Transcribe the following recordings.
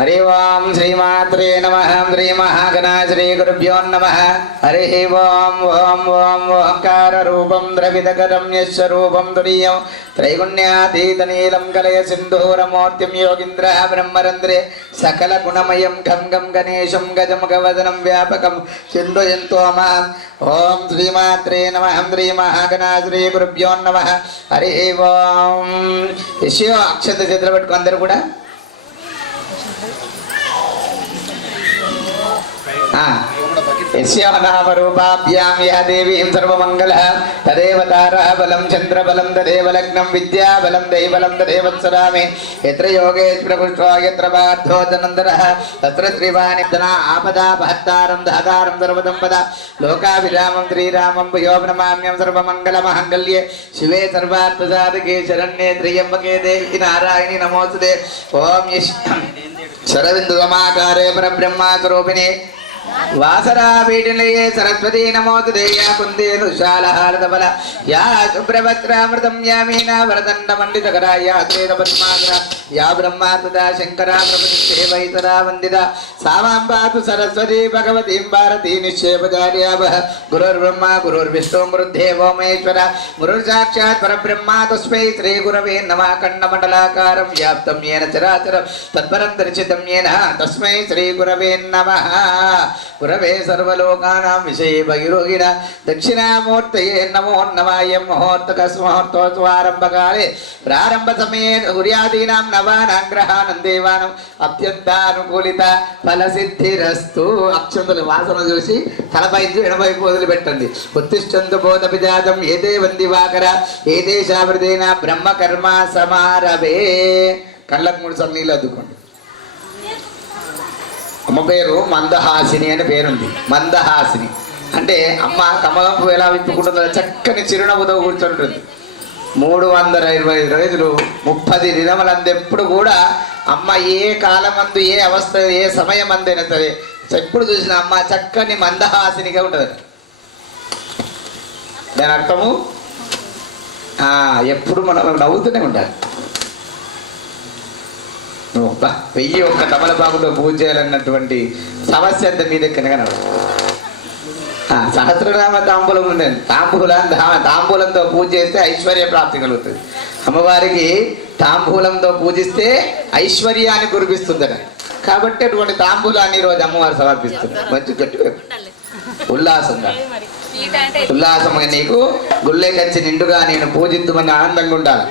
हरि ओम श्रीमात्रे नमः श्री महागणा श्री गुरुभ्यो नमः हरि ओम ओम ओम ओंकार रूपं द्रविदकरं यस्वरूपं तुरीयं त्रैगुण्यातीत नीलं कलय सिन्धूरमूर्तिं योगीन्द्रः ब्रह्मरन्ध्रे सकल गुणमयं खं गं गणेशं गजमुखवदनं व्यापकं चिन्तयन्तो माम् ओम श्रीमात्रे नमः श्री महागणा श्री गुरुभ्यो नमः हरि ओम यशो अक्षत చేతులు పట్టుకు అందరూ కూడా यस्याः नामरूपाभ्यां या देवीं सर्वमङ्गलः तदेव तारः बलं चन्द्रबलं तदेव लग्नं विद्याबलं दैवबलं तदेव वत्सरामि यत्र योगेश्वर पुरुषो यत्र पार्थो धनन्दरः तत्र त्रिवाणिधना आपदापहत्तारं दहतारं सर्वसम्पदा लोकाभिरामं श्रीरामं भूयो नमाम्यं सर्वमङ्गलमाङ्गल्ये शिवे सर्वार्थसाधके शरण्ये त्र्यम्बके देवी नारायणि नमोस्तुते ॐ शरविन्दुसमाकारे परब्रह्मस्वरूपिणे वासरा पीडनये सरस्वती नमोस्तुते या कुन्दे दुशालहारदबल या शुभ्रवस्त्रामृतं या मीना वरदण्डमण्डितकरा या श्वेतपद्माकरा या ब्रह्मात्मदा शङ्करा प्रपदिते वैतरा वन्दिता सा मां पातु सरस्वती भगवतीं भारतीं निश्चेपचार्यावः गुरुर्ब्रह्मा गुरुर्विष्णु गुरुर्देवो महेश्वरः गुरुर्साक्षात् परब्रह्मा तस्मै श्रीगुरवे नमः खण्डमण्डलाकारं व्याप्तं येन चराचरं तत्परं दर्शितं येन तस्मै श्रीगुरवे नमः गुरवे सर्वलोकानां विषये भगिरोगिण दक्षिणामूर्तये नमो नमाय मुहूर्तकस्मुहूर्तोत्सवारम्भकाले प्रारम्भसमये सूर्यादीनां नवानां ग्रहाणां देवानाम् अत्यन्तानुकूलित फलसिद्धिरस्तु అక్షంతలు వాసన చూసి తలపై ఎడమై వదిలి పెట్టండి ఉత్తిష్టంతు బోధపిజాతం ఏదే వందివాకర ఏదే శావృతేన బ్రహ్మకర్మ సమారభే కళ్ళకు 3 సార్లు నీళ్ళు అద్దుకోండి అమ్మ పేరు మందహాసిని అని పేరుంది మందహాసిని అంటే అమ్మ కమలంపు ఎలా విప్పుకుంటుందో చక్కని చిరునవ్వుతో కూర్చుంటుంది 325 రోజులు 30 దినములందు ఎప్పుడు కూడా అమ్మ ఏ కాలమందు ఏ అవస్థ ఏ సమయం అందైనా సరే ఎప్పుడు చూసిన అమ్మ చక్కని మందహాసినిగా ఉంటుంది దాని అర్థము ఎప్పుడు మనం నవ్వుతూనే ఉండాలి 1001 తమలపాకుతో పూజ చేయాలన్నటువంటి సమస్య అంతా మీ దగ్గర సహస్రనామ తాంబూలం ఉండేది తాంబూలంతో పూజ చేస్తే ఐశ్వర్య ప్రాప్తి కలుగుతుంది అమ్మవారికి తాంబూలంతో పూజిస్తే ఐశ్వర్యాన్ని కురిపిస్తుందట కాబట్టి అటువంటి తాంబూలాన్ని ఈరోజు అమ్మవారు సమర్పిస్తుంది మంచి గట్టిగా ఉల్లాసంగా నీకు గుళ్ళే కంచి నిండుగా నేను పూజిద్దుమని ఆనందంగా ఉండాలి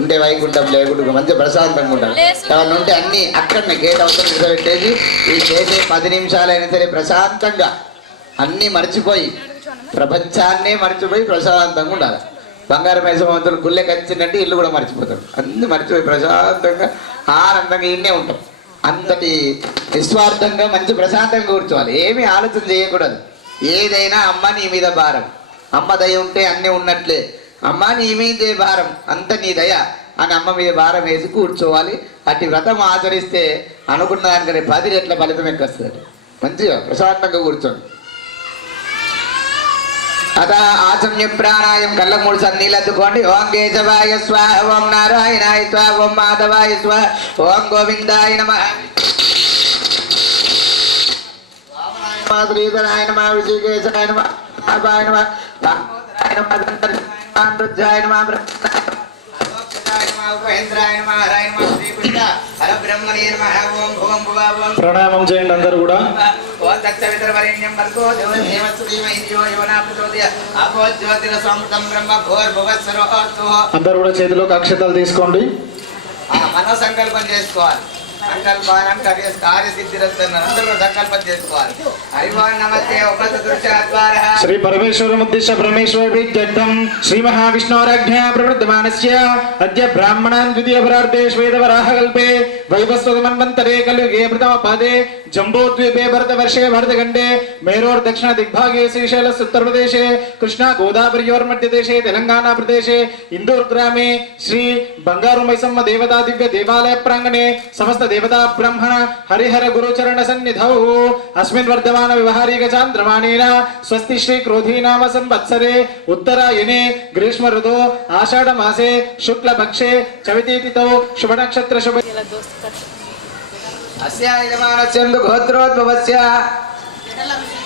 ఉంటే వైకుంఠం లేకుండా మంచి ప్రశాంతంగా ఉండాలి ఎవరిని ఉంటే అన్ని అక్కడనే గేట్ అవసరం పెట్టేసి ఈ చేసే 10 నిమిషాలైనా సరే ప్రశాంతంగా అన్నీ మర్చిపోయి ప్రపంచాన్నే మర్చిపోయి ప్రశాంతంగా ఉండాలి బంగారు మేసవంతులు గుళ్ళే కంచినట్టు ఇల్లు కూడా మర్చిపోతాడు అన్ని మర్చిపోయి ప్రశాంతంగా ఆనందంగా ఇన్నే ఉంటాం అంతటి నిస్వార్థంగా మంచి ప్రశాంతంగా కూర్చోవాలి ఏమీ ఆలోచన చేయకూడదు ఏదైనా అమ్మ నీ మీద భారం అమ్మ దయ ఉంటే అన్నీ ఉన్నట్లే అమ్మ నీ మీదే భారం అంత నీ దయ అని అమ్మ మీద భారం వేసి కూర్చోవాలి అట్టి వ్రతం ఆచరిస్తే అనుకున్న దానికంటే 10 రెట్ల ఫలితం ఎక్కొస్తుంది మంచిగా ప్రశాంతంగా కూర్చోండి అత ఆచమ్య ప్రాణాయం కళ్ళకు 3 సార్లు నీళ్ళు అద్దుకోండి ఓం కేశవాయ స్వాహ ఓం నారాయణాయ స్వాహ ఓం మాధవాయ స్వాహ ఓం గోవిందాయ నమః శ్రీధరాయ నమః విజయకేశాయ నమః అభాయ నమః దామోదరాయ నమః దండరాయ నమః ప్రణామం చేయండి అందరూ కూడా तत्सवितुर्वरेण्यं भर्गो देवस्य धीमहि धियो यो न प्रचोदयात् आपो ज्योतिरसमृतं ब्रह्म भूर्भुवस्सुरोऽस्तु అందరూ కూడా చేతిలోకి అక్షతలు తీసుకోండి. మనో సంకల్పం చేసుకోవాలి. సంకల్పానం కార్యసిద్ధిరస్తు అందరూ సంకల్పం చేసుకోవాలి. హరి ఓం నమస్తే ఉపసదృశాద్వారః శ్రీ పరమేశ్వరముద్దిశ్య పరమేశ్వరవిద్యర్థం శ్రీ మహావిష్ణోరాజ్ఞా ప్రవృద్ధమానస్య అద్య బ్రాహ్మణాన్ ద్వితీయ పరార్ధే శ్వేతవరాహకల్పే వైవస్వతమన్వంతరే కలియుగే ప్రథమ పాదే జంబోద్వీపే భరతవర్షే భరతఖండే మేరోర్ దక్షిణ దిగ్భాగే శ్రీశైలస్ ఉత్తరప్రదేశే కృష్ణా గోదావరియోర్మధ్యదేశే తెలంగాణ ప్రదేశే ఇందూర్ గ్రామే శ్రీ బంగారు మైసమ్మ దేవతా దివ్య దేవాలయ ప్రాంగణే సమస్త దేవతా బ్రహ్మణ హరిహర గురుచరణ సన్నిధౌ అస్మిన్ వర్ధమాన వ్యవహారిక చాంద్రమాణేన స్వస్తి శ్రీ క్రోధీనామ సంవత్సరే ఉత్తరాయణే గ్రీష్మ ఋతో ఆషాఢ మాసే శుక్ల పక్షే చవితి తిథౌ శుభ నక్షత్ర శుభ అస్య యజమానస్యందు గోత్రోద్భవస్య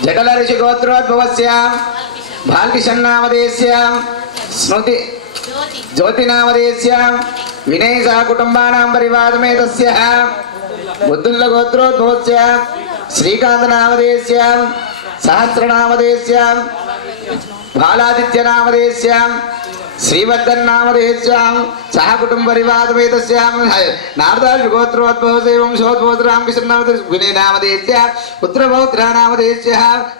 జటల ఋషి గోత్రోద్భవస్య బాల్కిషన్నామదేస్య స్మృతి జ్యోతినామదేస్య వినయ కుటుంబానాం పరివాదమేతస్య బుద్ధుల్ల గోత్రోద్భవస్య శ్రీకాంతనామదేస్య సహస్రనామదేస్య బాలాదిత్యనామదేస్య శ్రీవర్ధన్నామదేస్య సహ కుటుంబ పరివాదమేతస్య నారదాశ గోత్రోద్భవస్య వంశోద్భవస్ రామకృష్ణనామదేస్య వినయనామదేస్య పుత్రపౌత్రనామదేస్య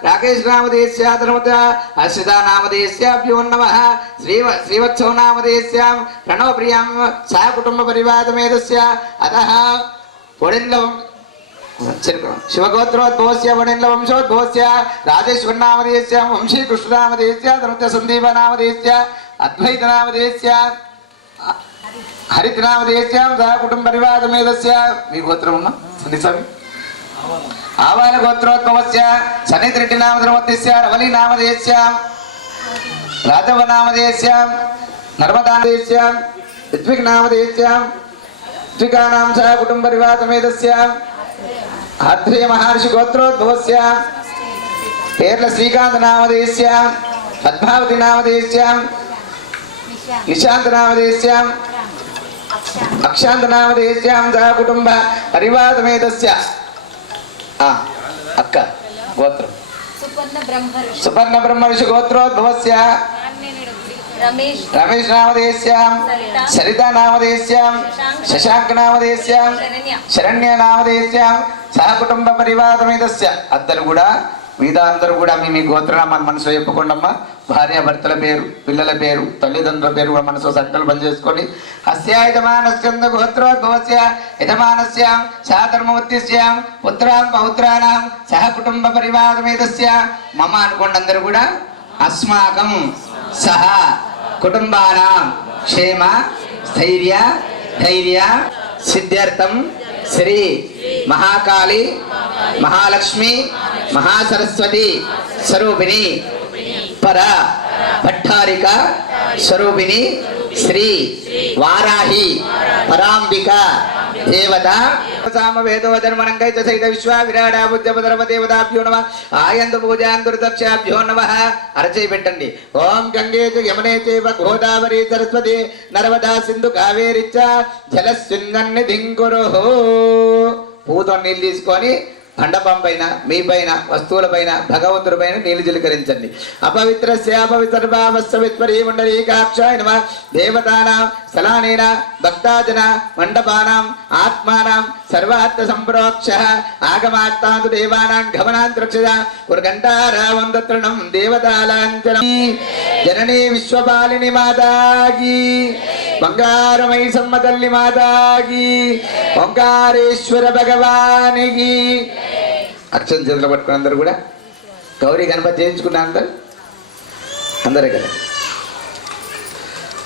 రాకేశనామదేస్య ధర్మత అశ్రితానామదేస్యాభ్యో నమః శ్రీవత్సవనామదేస్య ప్రణవప్రియాం సహ కుటుంబ పరివాదమేతస్య అతః వడిల్లవం శివగోత్రోద్భవస్య వడిల్ల వంశోద్భవస్య రాజేశ్వరనామదేస్య వంశీకృష్ణనామదేస్య ధర్మత సందీపనామదేస్య అద్వైతనామదేస్య హరితనామదేస్య సహ కుటుంబ పరివాదమేతస్య మీ గోత్రం ఉన్నా సందీపస్వామి ఆవాల గోత్రోద్భవస్య సన్నిధిరెడ్డినామధర్మత్యస్య రవలీనామదేస్య రాఘవనామదేస్య నర్మదాదేస్య ఋత్విక్నామదేస్య ఋత్వికానాం సహ కుటుంబ పరివాదమేతస్య ఆత్రేయ మహర్షి గోత్రోద్భవస్య పేర్ల శ్రీకాంతనామదేస్య పద్మావతినామదేస్య నిశాంతనామదేస్య అక్షాంతనామదేస్య సహ కుటుంబ పరివాదమేతస్య అక్క గోత్రం సుపర్ణ బ్రహ్మర్షి గోత్రోద్భవస్య రమేష్ నామదేస్య సరితా నామదేస్య శశాంక నామదేస్య శరణ్య నామదేస్య సహ కుటుంబ పరివాదమేతస్య అందరూ కూడా అందరూ కూడా మీ గోత్రనామాన్ని మనసులో చెప్పుకోండమ్మా. భార్య భర్తల పేరు, పిల్లల పేరు, తల్లిదండ్రుల పేరు కూడా మనసులో సంకల్పం చేసుకొని అస్య యజమానస్యందు గోత్రోద్భవస్య యజమానస్య సహధర్మవత్యస్య పుత్రాం పౌత్రానాం సహ కుటుంబ పరివాదమేతస్య మమ అనుకోండి అందరూ కూడా. అస్మాకం సహ కుటుంబానాం క్షేమ స్థైర్య ధైర్య సిద్ధ్యర్థం శ్రీ మహాకాళి మహాలక్ష్మి మహాసరస్వతి స్వరూపిణి పర భట్టారిక స్వరూపిణి శ్రీ వారాహి పరాంబిక దేవత సామవేదోధర్మణంకై సహిత విశ్వ విరాడ బుద్ధపధర్మ దేవతాభ్యో నమ ఆయందు పూజాంతుర్దక్షాభ్యో నమ అరచేయి పెట్టండి. ఓం గంగే చ యమునే చైవ గోదావరి సరస్వతి నర్మదా సింధు కావేరి చ జలస్విన్నన్నిధిం కురుః. పూతో నీళ్ళు తీసుకొని మండపం పైన, మీ పైన, వస్తువుల పైన, భగవంతుడి పైన నీళ్లు చిలకరించండి. అపవిత్రస్య అపవిత్రభావస్య విస్మరీ పుండరీకాక్షాయ నమః. దేవతానాం స్థలానేన భక్తాజన మండపానాం ఆత్మానాం సర్వార్థ సంప్రోక్షః ఆగమాత్తాంతు దేవానాం గమనాంతరక్షజ కుర్గంటారావం దత్రణం దేవతాలాంఛనం. జననీ విశ్వపాలిని మాతాకి, బంగారమై సమ్మ తల్లి మాతాకి, ఓంకారేశ్వర భగవానికి. అక్షం చేతులు పట్టుకుని అందరూ కూడా గౌరీ గణపతి చేయించుకున్నా అందరూ కదా.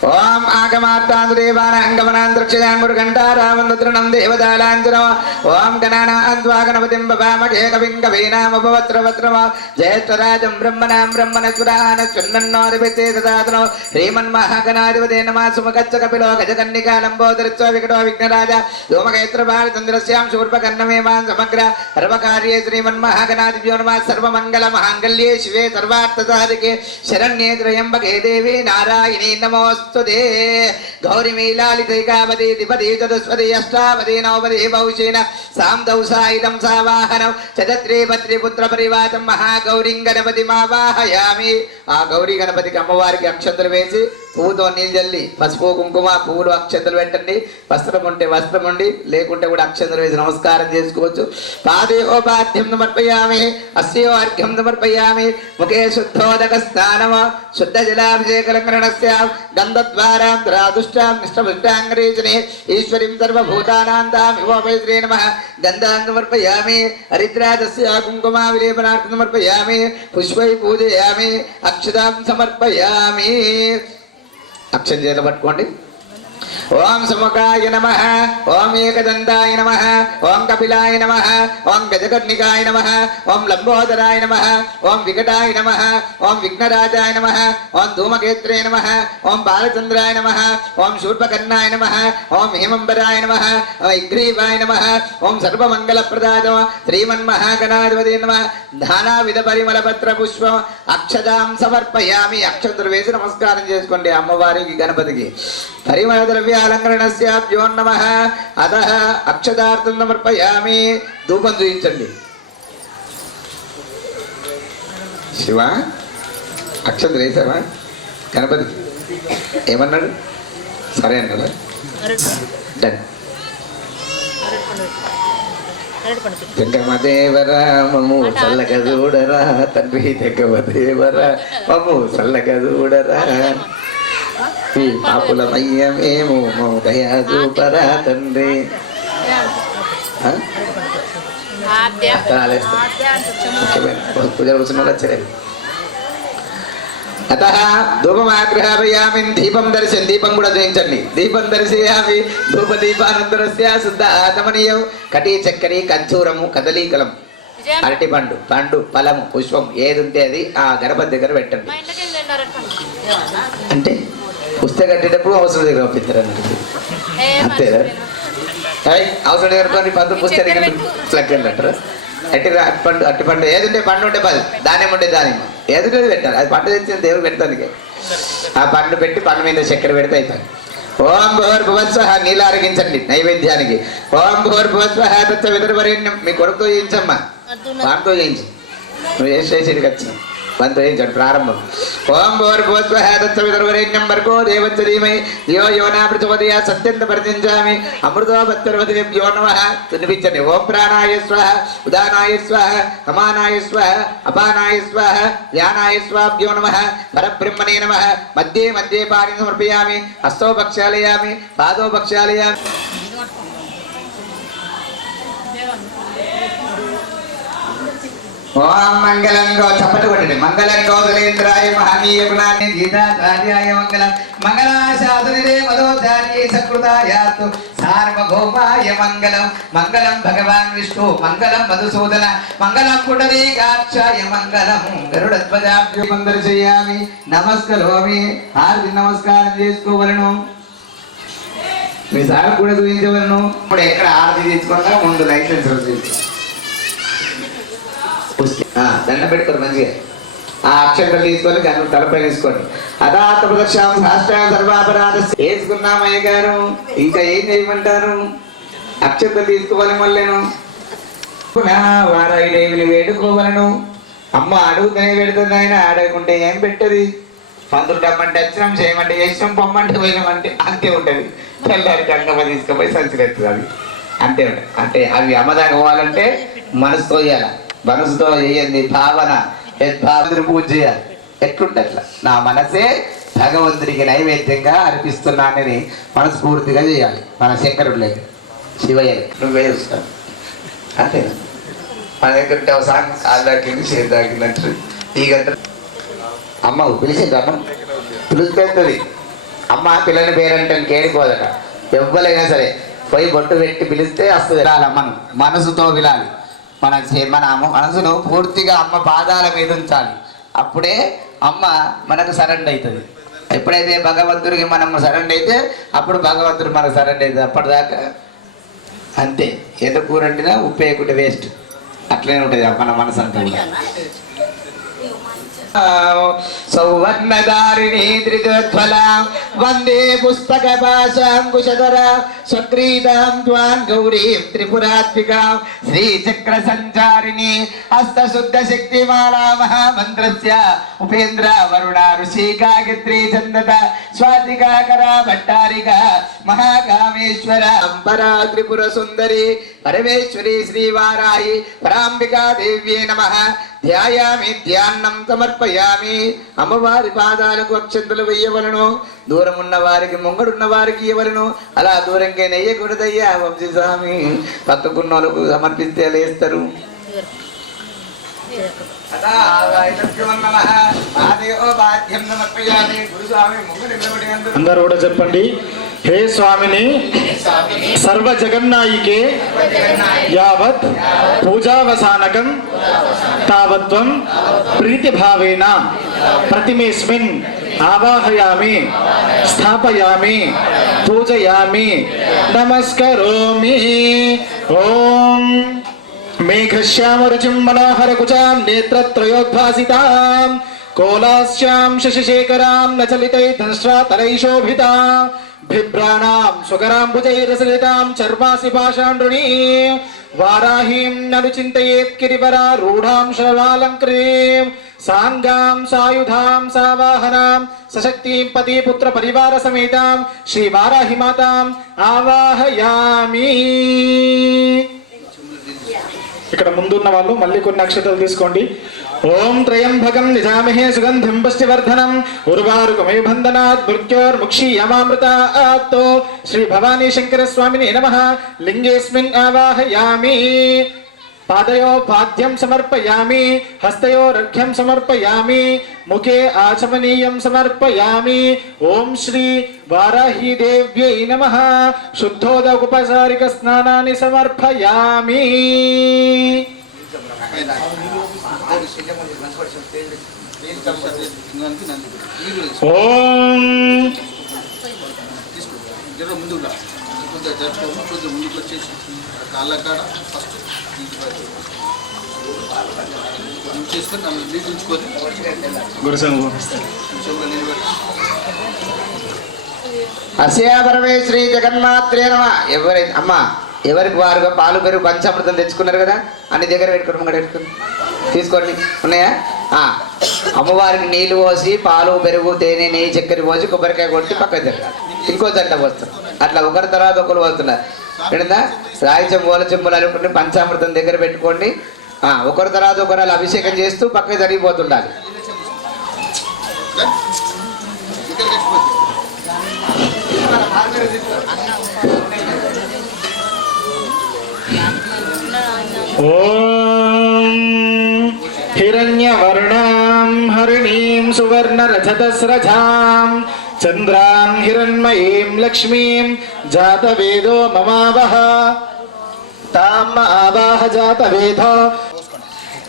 ఓం ఆగమాత్తాంతు దేవానాం గమనాంతరక్షజాన్ మురుగంటారావంతృణం దేవతాలాంఛనం. ఓం గణానాన్త్వా గణపతిం భవామహే కవిం కవీనాముపవత్రవత్రమ. జ్యేష్ఠరాజం బ్రహ్మణాం బ్రహ్మణస్వరాన చున్నన్నోదిపితే దదాతనో. శ్రీమన్మహాగణాధిపతే నమః. సుమగచ్చ కపిలో గజకన్నికా లంబోదరస్వ వికటో విఘ్నరాజ ధూమకేత్రబాలచంద్రస్యాం శూర్పకర్ణమేవాన్ సమగ్ర సర్వకార్యే శ్రీమన్మహాగణాధిపో నమః. సర్వమంగళ మహాంగళ్యే శివే సర్వార్థసాధికే శరణ్యే త్రయంబకే దేవి నారాయణీ నమోస్తు. నమోస్తుతే గౌరిమీలాలితైకావతి ద్విపది చతుస్పది అష్టావది నవపది బహుశేన సాందౌ సాయుధం సావాహనం చతత్రే పత్రి పుత్ర పరివాతం మహాగౌరిం గణపతి మావాహయామి. ఆ గౌరీ గణపతికి అమ్మవారికి అక్షంతలు వేసి పువ్వుతో నీళ్ళు జల్లి పసుపు కుంకుమ పువ్వులు అక్షంతలు పెట్టండి. వస్త్రం ఉంటే వస్త్రం ఉండి లేకుంటే కూడా అక్షంతలు వేసి నమస్కారం చేసుకోవచ్చు. పాదేహోపాద్యం సమర్పయామి అస్యో అర్ఘ్యం సమర్పయామి. ముఖే శుద్ధోదక స్నానమ శుద్ధ జలాభిషేకలంకరణస్య గంధద్వారాం దుష్టాం నిష్టపుష్టాంగరేచనే ఈశ్వరీం సర్వభూతానాం తామివోపైశ్రీ నమః గంధాం సమర్పయామి. హరిద్రాజస్య కుంకుమ విలేపనార్థం సమర్పయామి. పుష్పై పూజయామి. అక్షతాం సమర్పయామి. అక్షం చేత పట్టుకోండి. ఓం సుముఖాయ నమః, ఓం ఏకదంతాయ నమః, ఓం కపిలాయ నమః, ఓం గజకర్ణికాయ నమః, ఓం లంబోదరాయ నమః, ఓం వికటాయ నమః, ఓం విఘ్నరాజాయ నమః, ఓం ధూమకేత్రే నమః, ఓం బాలచంద్రాయ నమః, ఓం శూర్పకర్ణాయ నమః, ఓం హేమంబరాయ నమః, ఓం ఇగ్రీవాయ నమః, ఓం సర్వమంగళప్రదాయ నమః, శ్రీమన్మహాగణాధిపతే నమః. నానావిధ పరిమళ పత్ర పుష్పం అక్షతాం సమర్పయామి. అక్షతలు వేసి నమస్కారం చేసుకోండి అమ్మవారికి గణపతికి. పరిమళ ద్రవ్యాలంకరణస్యాభ్యో నమః. అతః అక్షతార్థం సమర్పయామి. ధూపం చూపించండి. శివ అక్షతలు వేసావా గణపతికి? ఏమన్నాడు? సరే అన్నాడు. డన్. జగమదేవరా మమ్ము చల్లగా చూడరా తండ్రి, జగమదేవరా మమ్ము చల్లగా చూడరా, ఈ పాపులమయ్యమేమో మమ్ము దయా చూపరా తండ్రి. పూజ కూర్చున్న వచ్చారు. అత ధూపమాగ్రహాపయామి. దీపం దర్శనం, దీపం కూడా చూపించండి. దీపం దర్శయామి. ధూప దీపానంతరస్య శుద్ధ ఆతమనీయం. కటి చక్కరి ఖర్జూరము కదలీకలం అరటి పండు పండు ఫలము పుష్పం ఏది ఉంటే అది ఆ గణపతి దగ్గర పెట్టండి. అంటే పుస్తకం కట్టేటప్పుడు అవసరం దగ్గర పంపిస్తారు అన్నట్టు. అంతేనా? అవసరం దగ్గర కొన్ని పండు పుస్తకం దగ్గర ప్లగ్ అంటారు. అట్టి పండు ఏది ఉంటే పండు ఉంటే పది, దానిమ్మ ఉంటే దానిమ్మ ఏది పెట్టాలి. అది పండు తెచ్చిన దేవుడు పెడతానికి. ఆ పండు పెట్టి పండు మీద చక్కెర పెడితే అయిపోయింది. ఓం భూర్భువస్వః నీళ్ళు అరిగించండి నైవేద్యానికి. ఓం భూర్భువస్వః తత్స విదుర్వరేణ్యం. మీ కొడుకుతో చేయించమ్మా, వాటితో చేయించు. నువ్వు చేసేది వచ్చిన వంతో చేయించండి ప్రారంభం. ఓం భూర్భువస్వః తత్స విదుర్వరేణ్యం భర్గో దేవస్య ధీమహి ధియో యో నః ప్రచోదయాత్ సత్యం ప్రతించామి. అమృతో భక్తర్వదేభ్యో నమః. వినిపించండి. ఓం ప్రాణాయ స్వాహ, ఉదానాయ స్వాహ, సమానాయ స్వాహ, అపానాయ స్వాహ, ధ్యానాయ స్వాభ్యో నమః. పరబ్రహ్మణే నమః. మధ్యే మధ్యే పాణిం సమర్పయామి. హస్తో ప్రక్షాళయామి, పాదో ప్రక్షాళయామి. ఓం మంగళం గో చప్పటి కొట్టండి. మంగళం గోదలేంద్రాయ మహనీయ గుణాన్ని గీతాచార్యాయ మంగళం. మంగళాశాసనిదే మదోచార్యే సకృతాయాస్తు సార్వభౌమాయ మంగళం. మంగళం భగవాన్ విష్ణు మంగళం మధుసూదన మంగళం పుండరీకాక్షాయ మంగళం. గరుడధ్వజాభ్యో మంగళ చేయామి. నమస్కరోమి. హారతి నమస్కారం చేసుకోవలను. మీ సార్ కూడా చూపించవలను. ఇప్పుడు ఎక్కడ హారతి తీసుకున్నా ముందు లైసెన్స్ దండ పెట్టుకోరు మంచిగా. ఆ అక్షంతలు తీసుకొని గణపతి తలపై తీసుకోండి. అదాత ప్రదక్షాం సాష్టాంగ సర్వాపరాధ వేసుకున్నామయ్య గారు. ఇంకా ఏం చేయమంటారు? అక్షంతలు తీసుకోవాలి. మళ్ళీను వారాయిదేవిని వేడుకోవలను. అమ్మ అడుగుతూనే పెడుతుంది. ఆయన అడగకుంటే ఏం పెట్టది? పంతులు రమ్మంటే వచ్చినాం, చేయమంటే చేసినాం, పొమ్మంటే పోయినామంటే అంతే ఉంటుంది. తెల్లారికి అంగమ్మ తీసుకుపోయి సంచులెత్తుంది. అది అంతే ఉంటుంది. అంటే అవి అమ్మదాకా పోవాలంటే మనసుతో చేయాలి. మనసుతో చేయండి. భావన యద్భావన పూజ చేయాలి. ఎట్లుంటే అట్లా నా మనసే భగవంతుడికి నైవేద్యంగా అర్పిస్తున్నానని మనస్ఫూర్తిగా చేయాలి. మన శంకరుడు లేదు, శివయ్య నువ్వే చూస్తాను అంతేనా? మన దగ్గర ఉంటే అవసరం కాలు దాకింది చేతి దాకిందంటారు. ఈ గంట అమ్మ పిలిచింది. అమ్మ పిలుస్తుంది. అమ్మ పిల్లని పేరంటే కేడిపోదట. ఎవ్వరైనా సరే పోయి బొట్టు పెట్టి పిలిస్తే వస్తుంది. వినాలి. మనం మనసుతో వినాలి. మన మనసును పూర్తిగా అమ్మ పాదాల మీద ఉంచాలి. అప్పుడే అమ్మ మనకు సరెండర్ అవుతుంది. ఎప్పుడైతే భగవంతుడికి మనం సరెండర్ అయితే అప్పుడు భగవంతుడు మనకు సరెండర్ అవుతుంది. అప్పటిదాకా అంతే. ఎంత కూర వండినా ఉప్పు వేయకుంటే వేస్ట్. అట్లనే ఉంటుంది మన మనసు అంతా కూడా. సౌవర్ణధారిణీ త్రిజోజ్వల వందే పుస్తక పాశాంకుశధర స్వగ్రీతాం త్వాం గౌరీం త్రిపురాత్మికాం శ్రీచక్ర సంచారిణి హస్తశుద్ధ శక్తిమాలా మహామంత్రస్య ఉపేంద్ర వరుణ ఋషి గాయత్రీ చందత స్వాతికాకర భట్టారిక మహాకామేశ్వర అంబరా త్రిపుర సుందరి పరమేశ్వరి శ్రీవారాహి పరాంబికా దేవ్యే నమః ధ్యాయామి ధ్యానం సమర్పయామి. అమ్మవారి పాదాలకు అక్షంతలు వెయ్యవలను, దూరం ఉన్న వారికి ముంగడున్న వారికి ఇవ్వలను, అలా దూరంగా నెయ్యకూడదయ్యా వంశీ స్వామి. పక్కకున్న వాళ్ళకు సమర్పిస్తే లేస్తారు. అందరూ కూడా చెప్పండి. హే స్వామిని సర్వ జగన్నాయికే యావత్ పూజావసానకం తావత్వం ప్రీతిభావేన ప్రతిమేస్మిన్ ఆవాహయామి స్థాపయామి పూజయామి నమస్కరోమి. ఓం మేఘశ్యామరుచిం మనోహరకుచాం నేత్రత్రయోద్భాసితాం కోలాస్యాం శశిశేఖరాం నచలితైర్ధంశ్రాతరైశోభితా బిభ్రాణాం సుకరాంబుజైరసలితాం చర్మాసి పాషాండుని వారాహీం నను చింతయేత్ గిరివరారూఢాం శవాలంకృతీం సాంగాం సాయుధాం సావాహనాం సశక్తిం పతిపుత్ర పరివార సమేతాం శ్రీ వారాహి మాతాం ఆవాహయామి. ఇక్కడ ముందున్న వాళ్ళు మళ్ళీ కొన్ని అక్షతలు తీసుకోండి. ఓం త్రయంబకం నిజామహే సుగంధిం పుష్టివర్ధనం ఉర్వారుకమే బంధనాత్ మృత్యోర్ముక్షీయమామృతాత్. శ్రీ భవానీ శంకర స్వామిని నమః. లింగేస్మిన్ ఆవాహయామి. పాదయో పాద్యం సమర్పయామి, హస్తయోరర్ఘ్యం సమర్పయామి, ముఖే ఆచమనీయం సమర్పయామి. ఓం శ్రీ వారాహి దేవ్యై నమః. శుద్ధోదకుపచారిక స్నానాన్ని సమర్పయామి. ఓం అస్యా పరమేశ్వరీ జగన్మాత్రే నమః. ఎవరికి వారుగా పాలు పెరుగు పంచామృతం తెచ్చుకున్నారు కదా, అన్ని దగ్గర పెట్టుకోండి, ముంగడ పెట్టుకుని తీసుకోండి. ఉన్నాయా? అమ్మవారికి నీళ్లు పోసి పాలు పెరుగు తేనె నెయ్యి చక్కెర పోసి కొబ్బరికాయ కొట్టి పక్కన తిరగాలి. ఇంకో జంట పోస్తారు. అట్లా ఒకరి తర్వాత ఒకరు పోతున్నారు. ఏంటందా రాయి చెంబుల చెంబులు అనుకుంటే పంచామృతం దగ్గర పెట్టుకోండి. ఒకరి తర్వాత ఒకరు అలా అభిషేకం చేస్తూ పక్కకి జరిగిపోతుండాలి. ఓం హిరణ్యవర్ణాం హరిణీం సువర్ణరజతస్రజాం చంద్రాం హిరణ్మయీం లక్ష్మీం జాతవేదో మమావహ తాం ఆవాహ జాతవేదో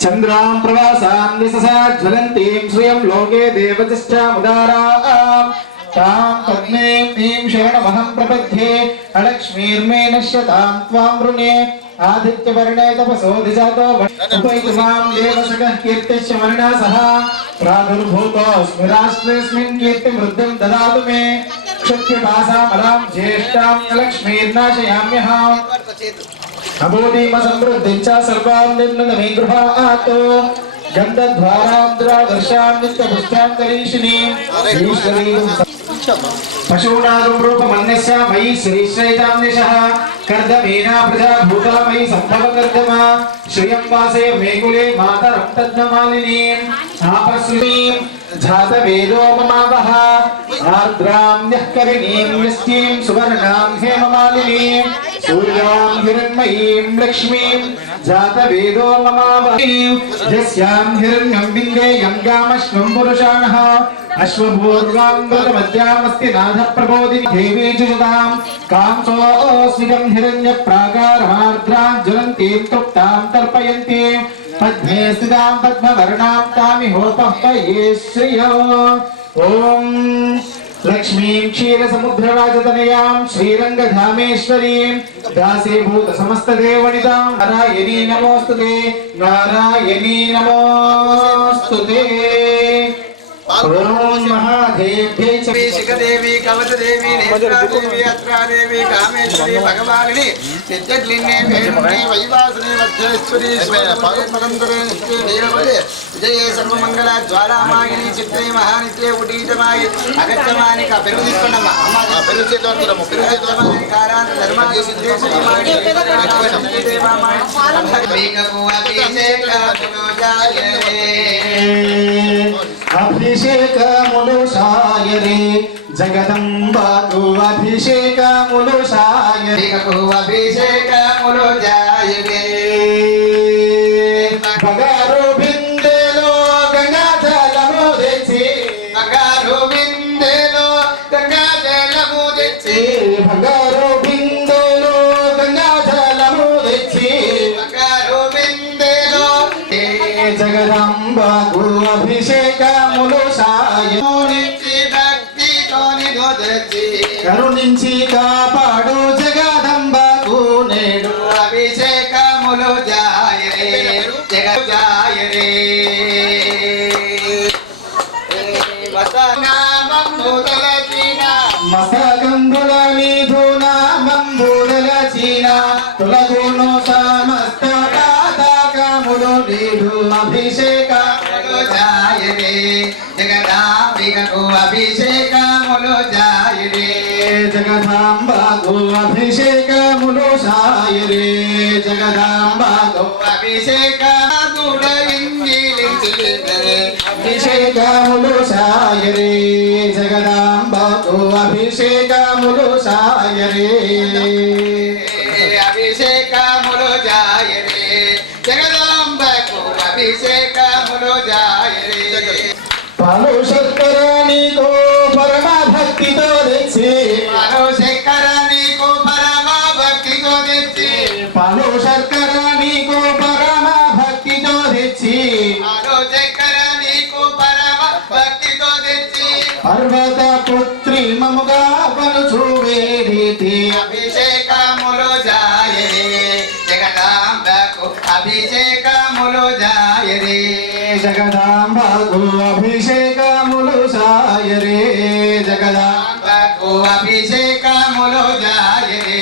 చంద్రాం ప్రవాసాం నిససా జ్వలంతీం స్వయం లోకే దేవతిష్టాముదారాం తాం పద్మేం నీం శరణమహం ప్రపద్యే అలక్ష్మీర్మే నశ్యతాం త్వాం వృణే ఆదిత్యవర్ణే తపసో దిజాతో ఉపైతుమాం దేవసగః కీర్తిశ్చ వర్ణా సహ ప్రాదుర్భూతోస్మి రాష్ట్రేస్మిన్ కీర్తిమృద్ధిం దదాతు మే క్షత్యపాసామలాం జ్యేష్ఠాం లక్ష్మీర్నాశయామ్యహం అబోధిమ సమృద్ధిం చ సర్వాం నిర్ణమే గృహాత్ గంధద్వారాం ద్రాదర్శాం నిత్యపుష్టాం కరీషిణీం ఈశ్వరీం పశూనాగం రూపమన్యస్య మయి శ్రీశ్రైతామ్నిశః కర్దమేనా ప్రజా భూతా మయి సంభవ కర్దమా శ్రియం వాసే మేకులే మాతరం తద్నమాలినీం ఆపశ్రీం జాతవేదో మమావహ ఆర్ద్రాం న్యఃకరిణీం నిశ్చీం సువర్ణాం హేమమాలినీం సూర్యాం హిరణ్మయీం లక్ష్మీం జాతవేదో మమావహ యస్యాం హిరణ్యం విందేయం గామశ్వం పురుషాణః అశ్వభూర్వాంగమధ్యామస్తి నాథ ప్రబోధిని దేవీ జుషతాం కాంసోస్మికం హిరణ్య ప్రాకారమార్ద్రాం జ్వలంతీం తృప్తాం తర్పయంతీం పద్మే స్థితాం పద్మవర్ణాం తామిహోపహ్వయే శ్రియో. ఓం లక్ష్మీం క్షీరసముద్రరాజతనయాం శ్రీరంగధామేశ్వరీం దాసీభూత సమస్తదేవనితాం నారాయణీ నమోస్తుతే నారాయణీ నమోస్తుతే. ఓం మహాదేవ్యై చ శిఖదేవి కవచదేవి నేత్రాదేవి అత్రాదేవి కామేశ్వరి భగవాని సిద్ధగ్లిన్నే భైరవే వైవాసనే వజ్రేశ్వరి పరంపరే నిత్యే నీలవదే విజయే సర్వమంగళ జ్వాలామాయిని చిత్రే మహానిత్యే ఉటీతమాయి అగత్యమానిక పెరుగు తీసుకోండమ్మా పెరుగు చేతోడుతున్నాము పెరుగు చేతోడుతున్నాము కారాన్ ధర్మాన్ని సిద్ధేశ్వరి మాయి దేవామాయి అభిషేకము అభిషేకమును జాయరే అభిషేకములు సాయరే జగదంబాకు అభిషేకములు సాయరే అభిషేకములు జాయరే బంగారు బిందెలో గంగా జలము తెచ్చి బంగారు బిందెలో గంగా జలము తెచ్చి బంగారు బిందెలో గంగా జలము తెచ్చి బంగారు బిందెలో జగదంబాకు అభిషేకములు సాయరే భక్తితోని దొదచి కరుణించి కాపాడు జగదంబాకు నేడు అభిషేకములు జాయరే జగ జాయరే మసగంబుల నీధు నామంబుల చీన తొలగును సమస్త పాతకములు నీడు అభిషేకములు జాయరే జగదాంబికకు అభిషేకములు జాయరే జగదాంబాకు అభిషేకములు సాయరే జగదాంబాకు అభిషేకములు సాయరే జగదాంబాకు అభిషేకములు సాయరే అభిషేకములు జాయరే జగదాంబకు అభిషేకములు జాయరే పాలు శర్కర నీకు పరమ భక్తితో తెచ్చి పాలు శంకర నీకు పరమ భక్తితో తెచ్చి పాలు శర్కర నీకు పరమ భక్తితో తెచ్చి పాలు శంకర నీకు పరమ భక్తితో తెచ్చి పర్వత పుత్రి మముగా పలుచు వేడితి అభిషేకములు జాయరే జగదాంబకు అభిషేకములు జాయరే జగదాంబాకు అభిషేకములు సాయరే జగదాంబకు అభిషేకములు జాయరే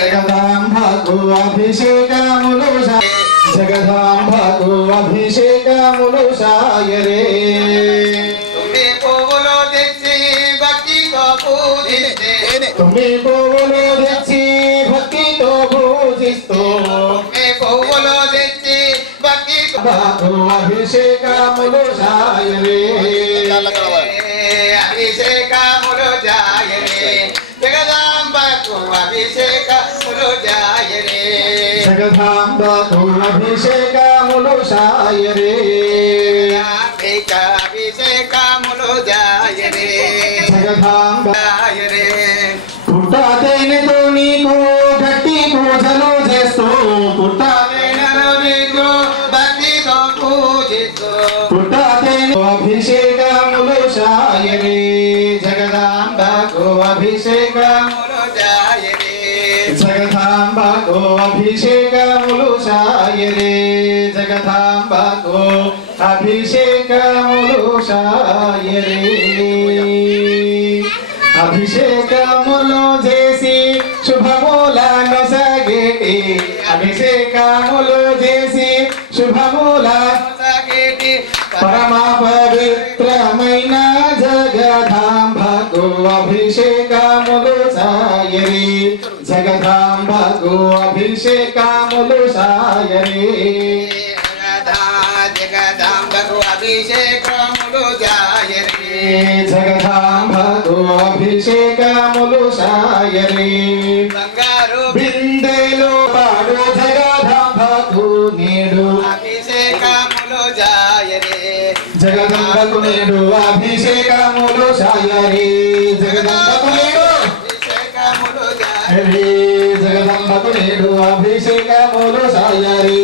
జగదాంబాకు అభిషేకములు జగదాంబాకు అభిషేకములు సాయరే తుమ్మి పువ్వులు తెచ్చి భక్తితో పూజిస్తే తుమ్మి పువ్వులు తెచ్చి భక్తితో పూజిస్తూ తుమ్మి పువ్వులు తెచ్చి భక్తితో బాకు అభిషేకములు సాయరే అభిషేకములు జాయరే జగదాంబకు అభిషేకములు జాయరే జగదాంబాకు అభిషేకములు సాయరే అభిషేకములు జాయరే జగదాంబ జాయరే పుట్టాతేనెతో నీకు గట్టి పూజలు చేస్తూ పుట్టాతేనెతో నీకు భక్తితో పూజిస్తూ పుట్టాతేనె అభిషేకములు సాయరే జగదాంబకు అభిషేకములు జాయరే జగదాంబకు అభిషేకములు సాయరే జగదాంబకు అభిషేకములు సాయరే అభిషేకములు చేసి శుభములను సగేటి అభిషేకములు చేసి శుభములను సగేటి పరమ పవిత్రమైన జగదాంబకు అభిషేకములు సాయరే జగదాంబకు అభిషేకములు సాయరే జగదాంబకు అభిషేకములు జాయరే జగదాంబకు అభిషేకములు సాయరే బంగారు బిందెలో పాడు జగదాంబకు నేడు అభిషేకములు జాయరే జగదంబకు నేడు అభిషేకములు సాయరే జగదంబకు నేడు అభిషేకములు జాయరే హరే జగదంబ జగదంబకు నేడు అభిషేకములు సాయరి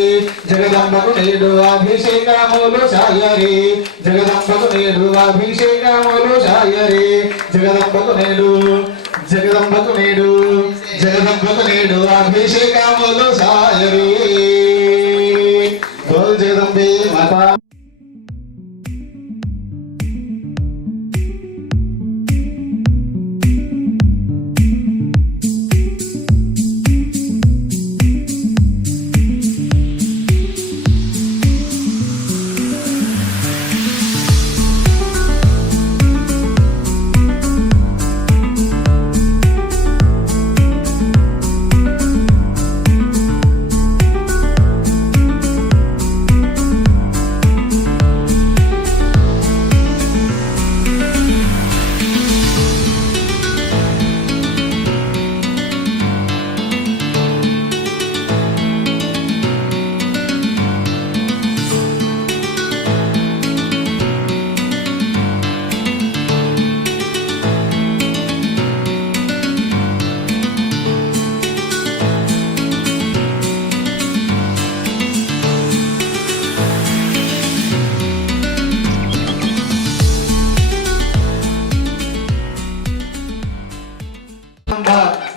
జగదంబకు నేడు అభిషేకములు సాయరి జగదంబకు నేడు అభిషేకములు సాయరి జగదంబకు నేడు జగదంబకు నేడు జగదంబకు నేడు అభిషేకములు సాయరి బోల్ జగదంబే మాతా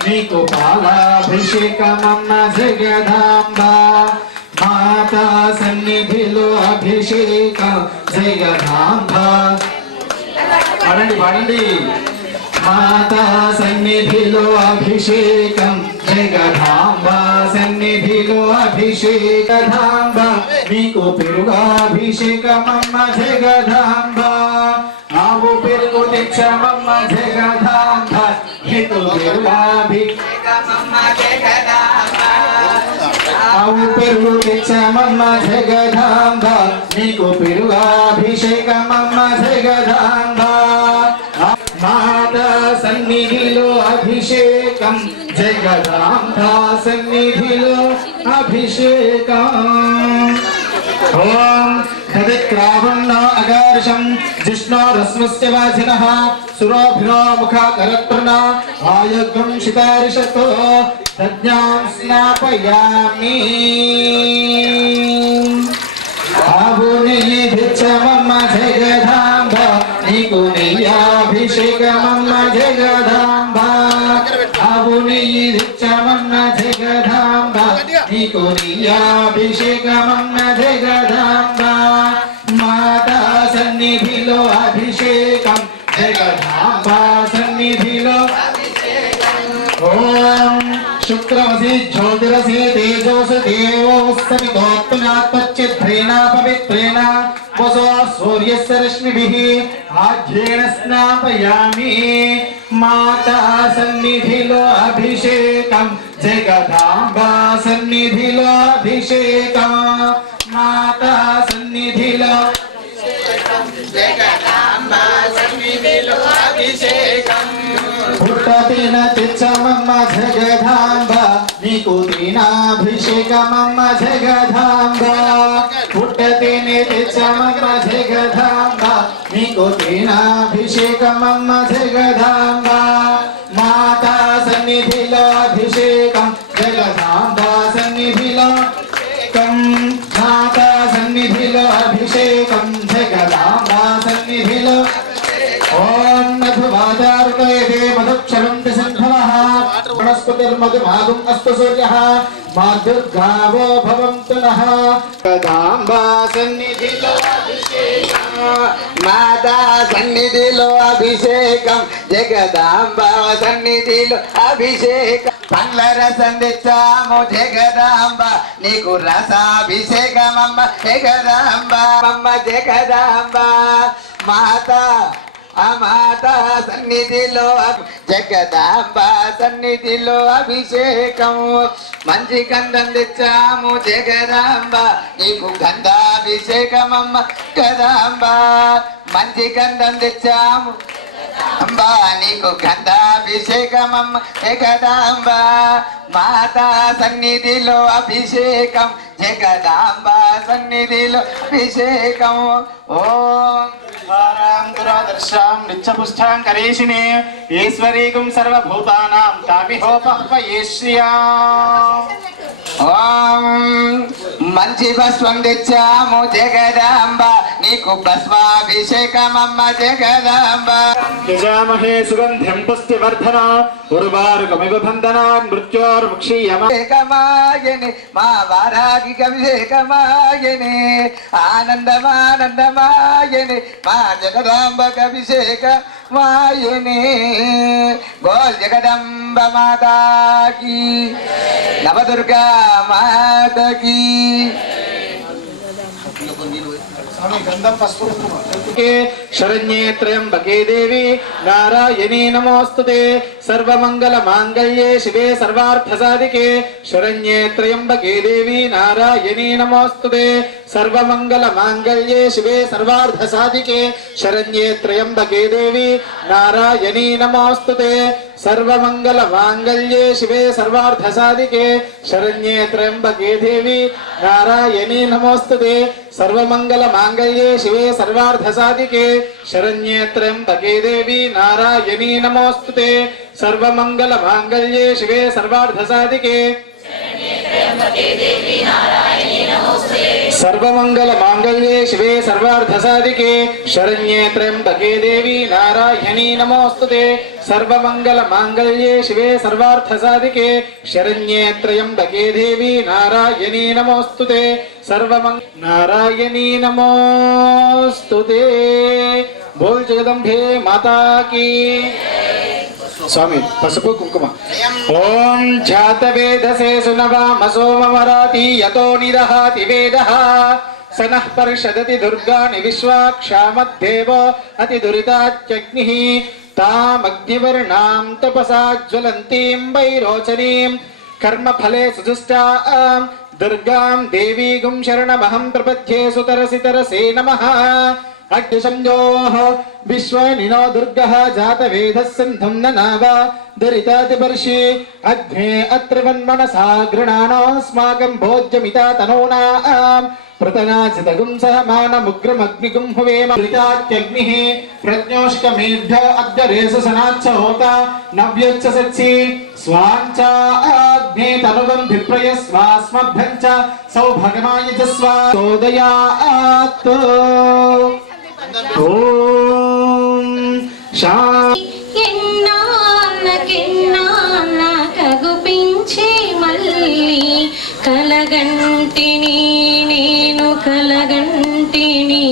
నీకు పాలాభిషేకమన్న జగదాంబ మాతా సన్నిధిలో అభిషేకం జగదాంబ పాడండి పాడండి మాతా సన్నిధిలో అభిషేకం జగదాంబ సన్నిధిలో అభిషేకదాంబ నీకు పెరుగాభిషేకమమ్మ జగదాంబ ఆవు పెరుగు తెచ్చమమ్మ జగదాంబ నీకు పెరుగాభిషేకమమ్మ జగదాంబ ఆవు పెరుగు తెచ్చమమ్మ జగదాంబ నీకు పెరుగాభిషేకమమ్మ జగదాంబ మాతా సన్నిధిలో అభిషేకం జగదాంబ సన్నిధిలో అభిషేకం ఓం తదిక్రావణ అగార్షం జిష్ణో రస్మస్య వాజినః సురోభినో ముఖాకరత్రన ఆయుగం శితారిషతో తజ్ఞాం స్నాపయామి ఆవు నెయ్యి తెచ్చమమ్మ జగదాంబ నీకు నెయ్యాభిషేకమమ్మ జగదాంబ ఆవు నెయ్యి తెచ్చమమ్మ జగదాంబ నీకు నెయ్యాభిషేకమమ్మ జగదాంబ మాతా సన్నిధిలో అభిషేకం జగదాంబ సన్నిధిలో ఓం శుక్రమసి జ్యోతిరసి తేజోసి దేవోస్తమితోత్తునాత్మచ్చిద్రేణ పవిత్రేణ వసో సూర్యస్య రశ్మిభిః ఆధ్యేన స్నాపయామి మాతా సన్నిధిలో అభిషేకం జగదాంబ సన్నిధిలో అభిషేకం మాతా సన్నిధిలో జగదాంబ సన్నిధిలో అభిషేకం పుట్టతిన తెచ్చమమ్మ జగదాంబ నీకు దీనాభిషేకమమ్మ జగదాంబ పుట్టతిని తెచ్చమమ్మ జగదాంబ నీకు దీనాభిషేకమమ్మ జగదాంబ మాతా సన్నిధిలో అభిషేకం జగదాంబ సన్నిధిలో మాతా సన్నిధిలో అభిషేకం జగదాంబ సన్నిధిలో ఓం మధువాచారుకయతే మధుక్షరంతి సంభవః వనస్పతిర్మధుమాగం అస్తు సూర్యః మాధుర్గావో భవంతు నః జగదాంబ సన్నిధిలో అభిషేకం మాతా సన్నిధిలో అభిషేకం జగదాంబ సన్నిధిలో అభిషేకం పండ్ల రసం తెచ్చాము జగదాంబ నీకు రసాభిషేకమమ్మ జగదాంబ అమ్మ జగదాంబ మాతా ఆ మాతా సన్నిధిలో జగదాంబ సన్నిధిలో అభిషేకం మంచి గంధం తెచ్చాము జగదాంబ నీకు గంధాభిషేకమమ్మ జగదాంబ మంచి గంధం తెచ్చాము అంబా నీకు గంధాభిషేకమమ్మ జగదాంబ మాతా సన్నిధిలో అభిషేకం జగదాంబ సన్నిధిలో అభిషేకం ఓం दुरादर्शां नित्यपुष्टां करेशिने ईश्वरीकुं सर्वभूतानां तामिहोपह्वयेष्या ఓం మంచి భస్మం తెచ్చాము జగదాంబ నీకు భస్మాభిషేకమమ్మ జగదాంబ यजामहे सुगन्धिं पुष्टिवर्धना उर्वारुकमिव बन्धनान् मृत्योर्मुक्षीयमा అభిషేకమాయనే మా వారాగికి అభిషేకమాయనే ఆనందమానందమాయనే మా జగదాంబకి అభిషేకమాయనే బోల్ జగదంబ మాతాకి నవదుర్గా మాతకి शरण्ये त्र्यंबके देवी नारायणी नमोस्तुते सर्वमंगल मांगल्ये शिवे सर्वार्थसाधिके शरण्ये त्र्यंबके देवी नारायणी नमोस्तुते सर्वमंगल मांगल्ये शिवे सर्वार्थसाधिके शरण्ये त्र्यंबके देवी नारायणी नमोस्तुते सर्वमंगल मांगल्ये शिवे सर्वार्थसाधिके शरण्ये त्र्यंबके देवी नारायणी नमोस्तुते सर्वमंगल मांगल्ये शिवे सर्वार्थसाधिके शरण्ये त्र्यंबके देवी नारायणी नमोस्तुते सर्वमंगल मांगल्ये शिवे सर्वार्थसाधिके सर्वमंगल मांगल्ये शिवे सर्वार्थसाधिके शरण्ये त्र्यंबके देवी नारायणी नमोस्तुते सर्वमंगल मांगल्ये शिवे सर्वार्थसाधिके शरण्ये त्र्यंबके देवी नारायणी नमोस्तुते सर्वमंगल नारायणी नमोस्तुते बोल जगदंबे माता की स्वामी पसुपु कुंकुम ओम जातवेदसे सुनवामसोमवराति यतो निदहाति वेदः सनः पर्षदति दुर्गाणि विश्वाक्षामद्देव अतिदुरितात्यग्निः तामग्निवर्णां तपसा ज्वलन्तीं वैरोचनीं कर्मफले सुजुष्टां दुर्गां देवीगुं शरणमहं प्रपद्ये सुतरसि तरसे नमः अग्निशंजोः विश्वनिनो दुर्गः जातवेदः सिन्धुं ननाव दुरितातिपर्षि अग्ने अत्र वन्मनसा गृणानोऽस्माकं भोज्यमिता तनूनाम् प्रतनाचितगुं सहमानमुग्रमग्निगुं हुवेम दुरितात्यग्निः प्रज्ञोष्कमेभ्य अद्य रेससनाच्च होता नव्यच्च सत्सि स्वाञ्च अग्ने तनुवं विप्रयस्वास्मभ्यं च सौभगमाय च स्वादयात् ఓం కగుపించి మళ్ళీ కలగంటిని నేను కలగంటిని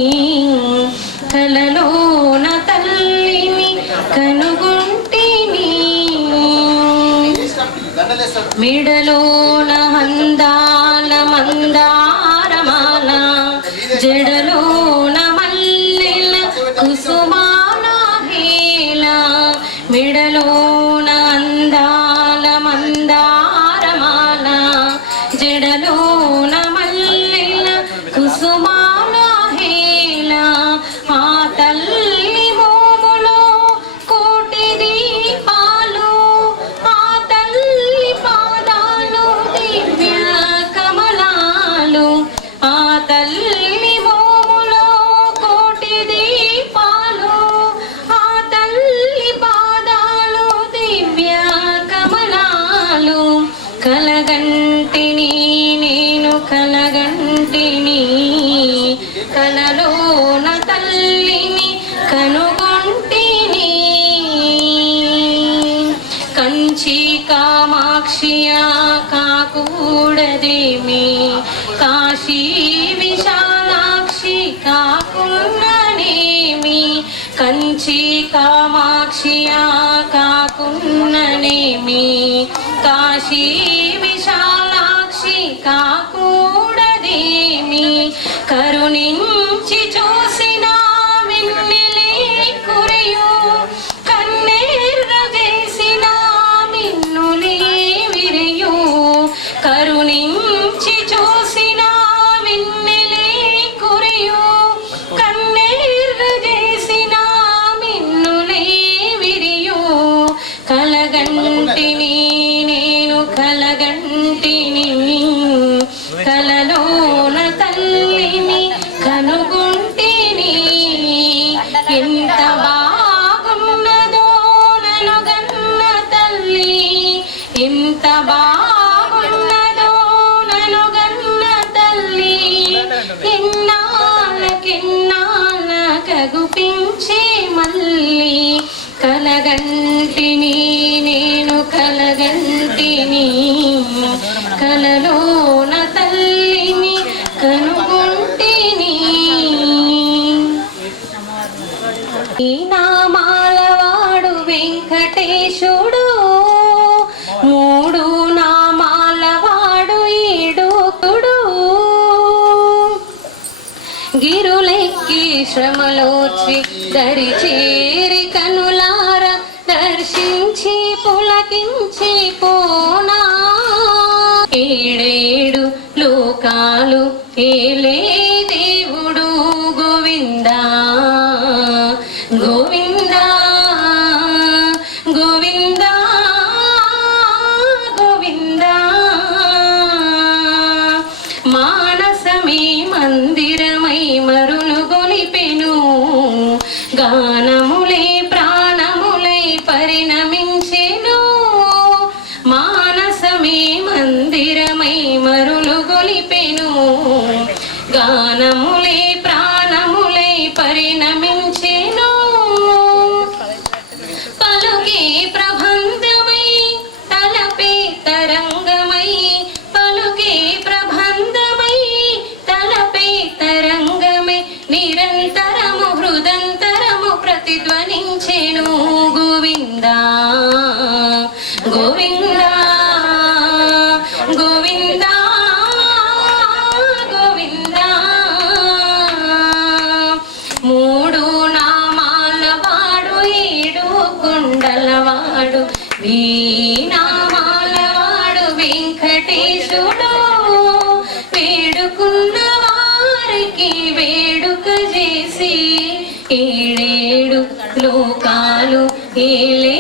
కలలోన తల్లిని కనుగొంటిని మెడలోన అందాల మందారమాల జడలోన కుసుమాల హేళ మెడలోన అందాల మందారమాల జడలోన మల్లెల కుసుమాల హేళ ఆ తల్లి మోములో కోటి దీపాలు ఆ తల్లి పాదాలు దివ్య కమలాలు ఆ తల్లి కలగంటిని నేను కలగంటిని కలలోన తల్లిని కనుగొంటిని కంచి కామాక్షియా కాకూడదేమి కాశీ విశాలాక్షి కాకున్ననేమి కంచి కామాక్షియా కాకున్ననేమి కాశీ విశాలాక్షి కాకూడదేమి కరుణించి చూసిన మిన్నెలే కురియు కన్నీర్ర చేసిన మిన్నులే విరియు కరుణించి చూసిన మిన్నెలే కురియు కన్నీర్ర చేసిన మిన్నులే విరియు కలగంటిని నేను కలగంటిని కలలోన తల్లిని కనుగొంటిని కలగంటిని కలలోన తల్లిని కనుగొంటిని ఈ నామాలవాడు వెంకటేశుడు మూడు నామాలవాడు ఈడుకుడు గిరులెక్కి శ్రమలోచి దరి చేరి కనులార దర్శించి పులకించి పోనా ఏడేడు లోకాలు ఏలే దేవుడు గోవిందా గోవిందా గోవిందా గోవిందా మానసమే మందిరమై మరులు గొలిపెను గానములే ప్రాణములై పరిణమించెను మానసమే మందిరమై మరులు గొలిపెను గానములే ప్రాణములై పరిణమించెను పలుకే ప్రబంధమై తలపే తరంగమై పలుకే ప్రబంధమై తలపే తరంగమై నిరంతరము హృదంతరము ప్రతిధ్వనించెను గోవిందా గోవిందా గోవిందా గోవిందా మూడు నామాలవాడు ఏడు కుండలవాడు వీణామాలవాడు వెంకటేశుడు వేడుకున్న వారికి వేడుక చేసి ఏడేడు లోకాలు ఏలే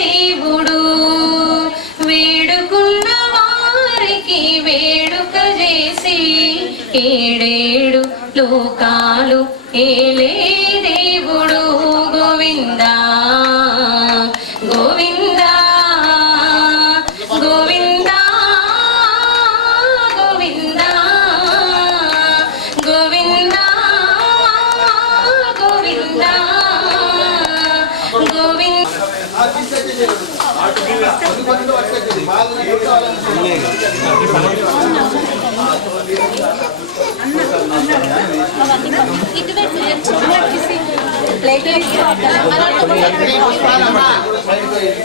దేవుడు వేడుకున్న వారికి వేడుక చేసి ఏడేడు లోకాలు ఏలే దేవుడు గోవిందా గోవిందా గోవిందా గోవిందా గోవిందా గోవిందా గోవిందా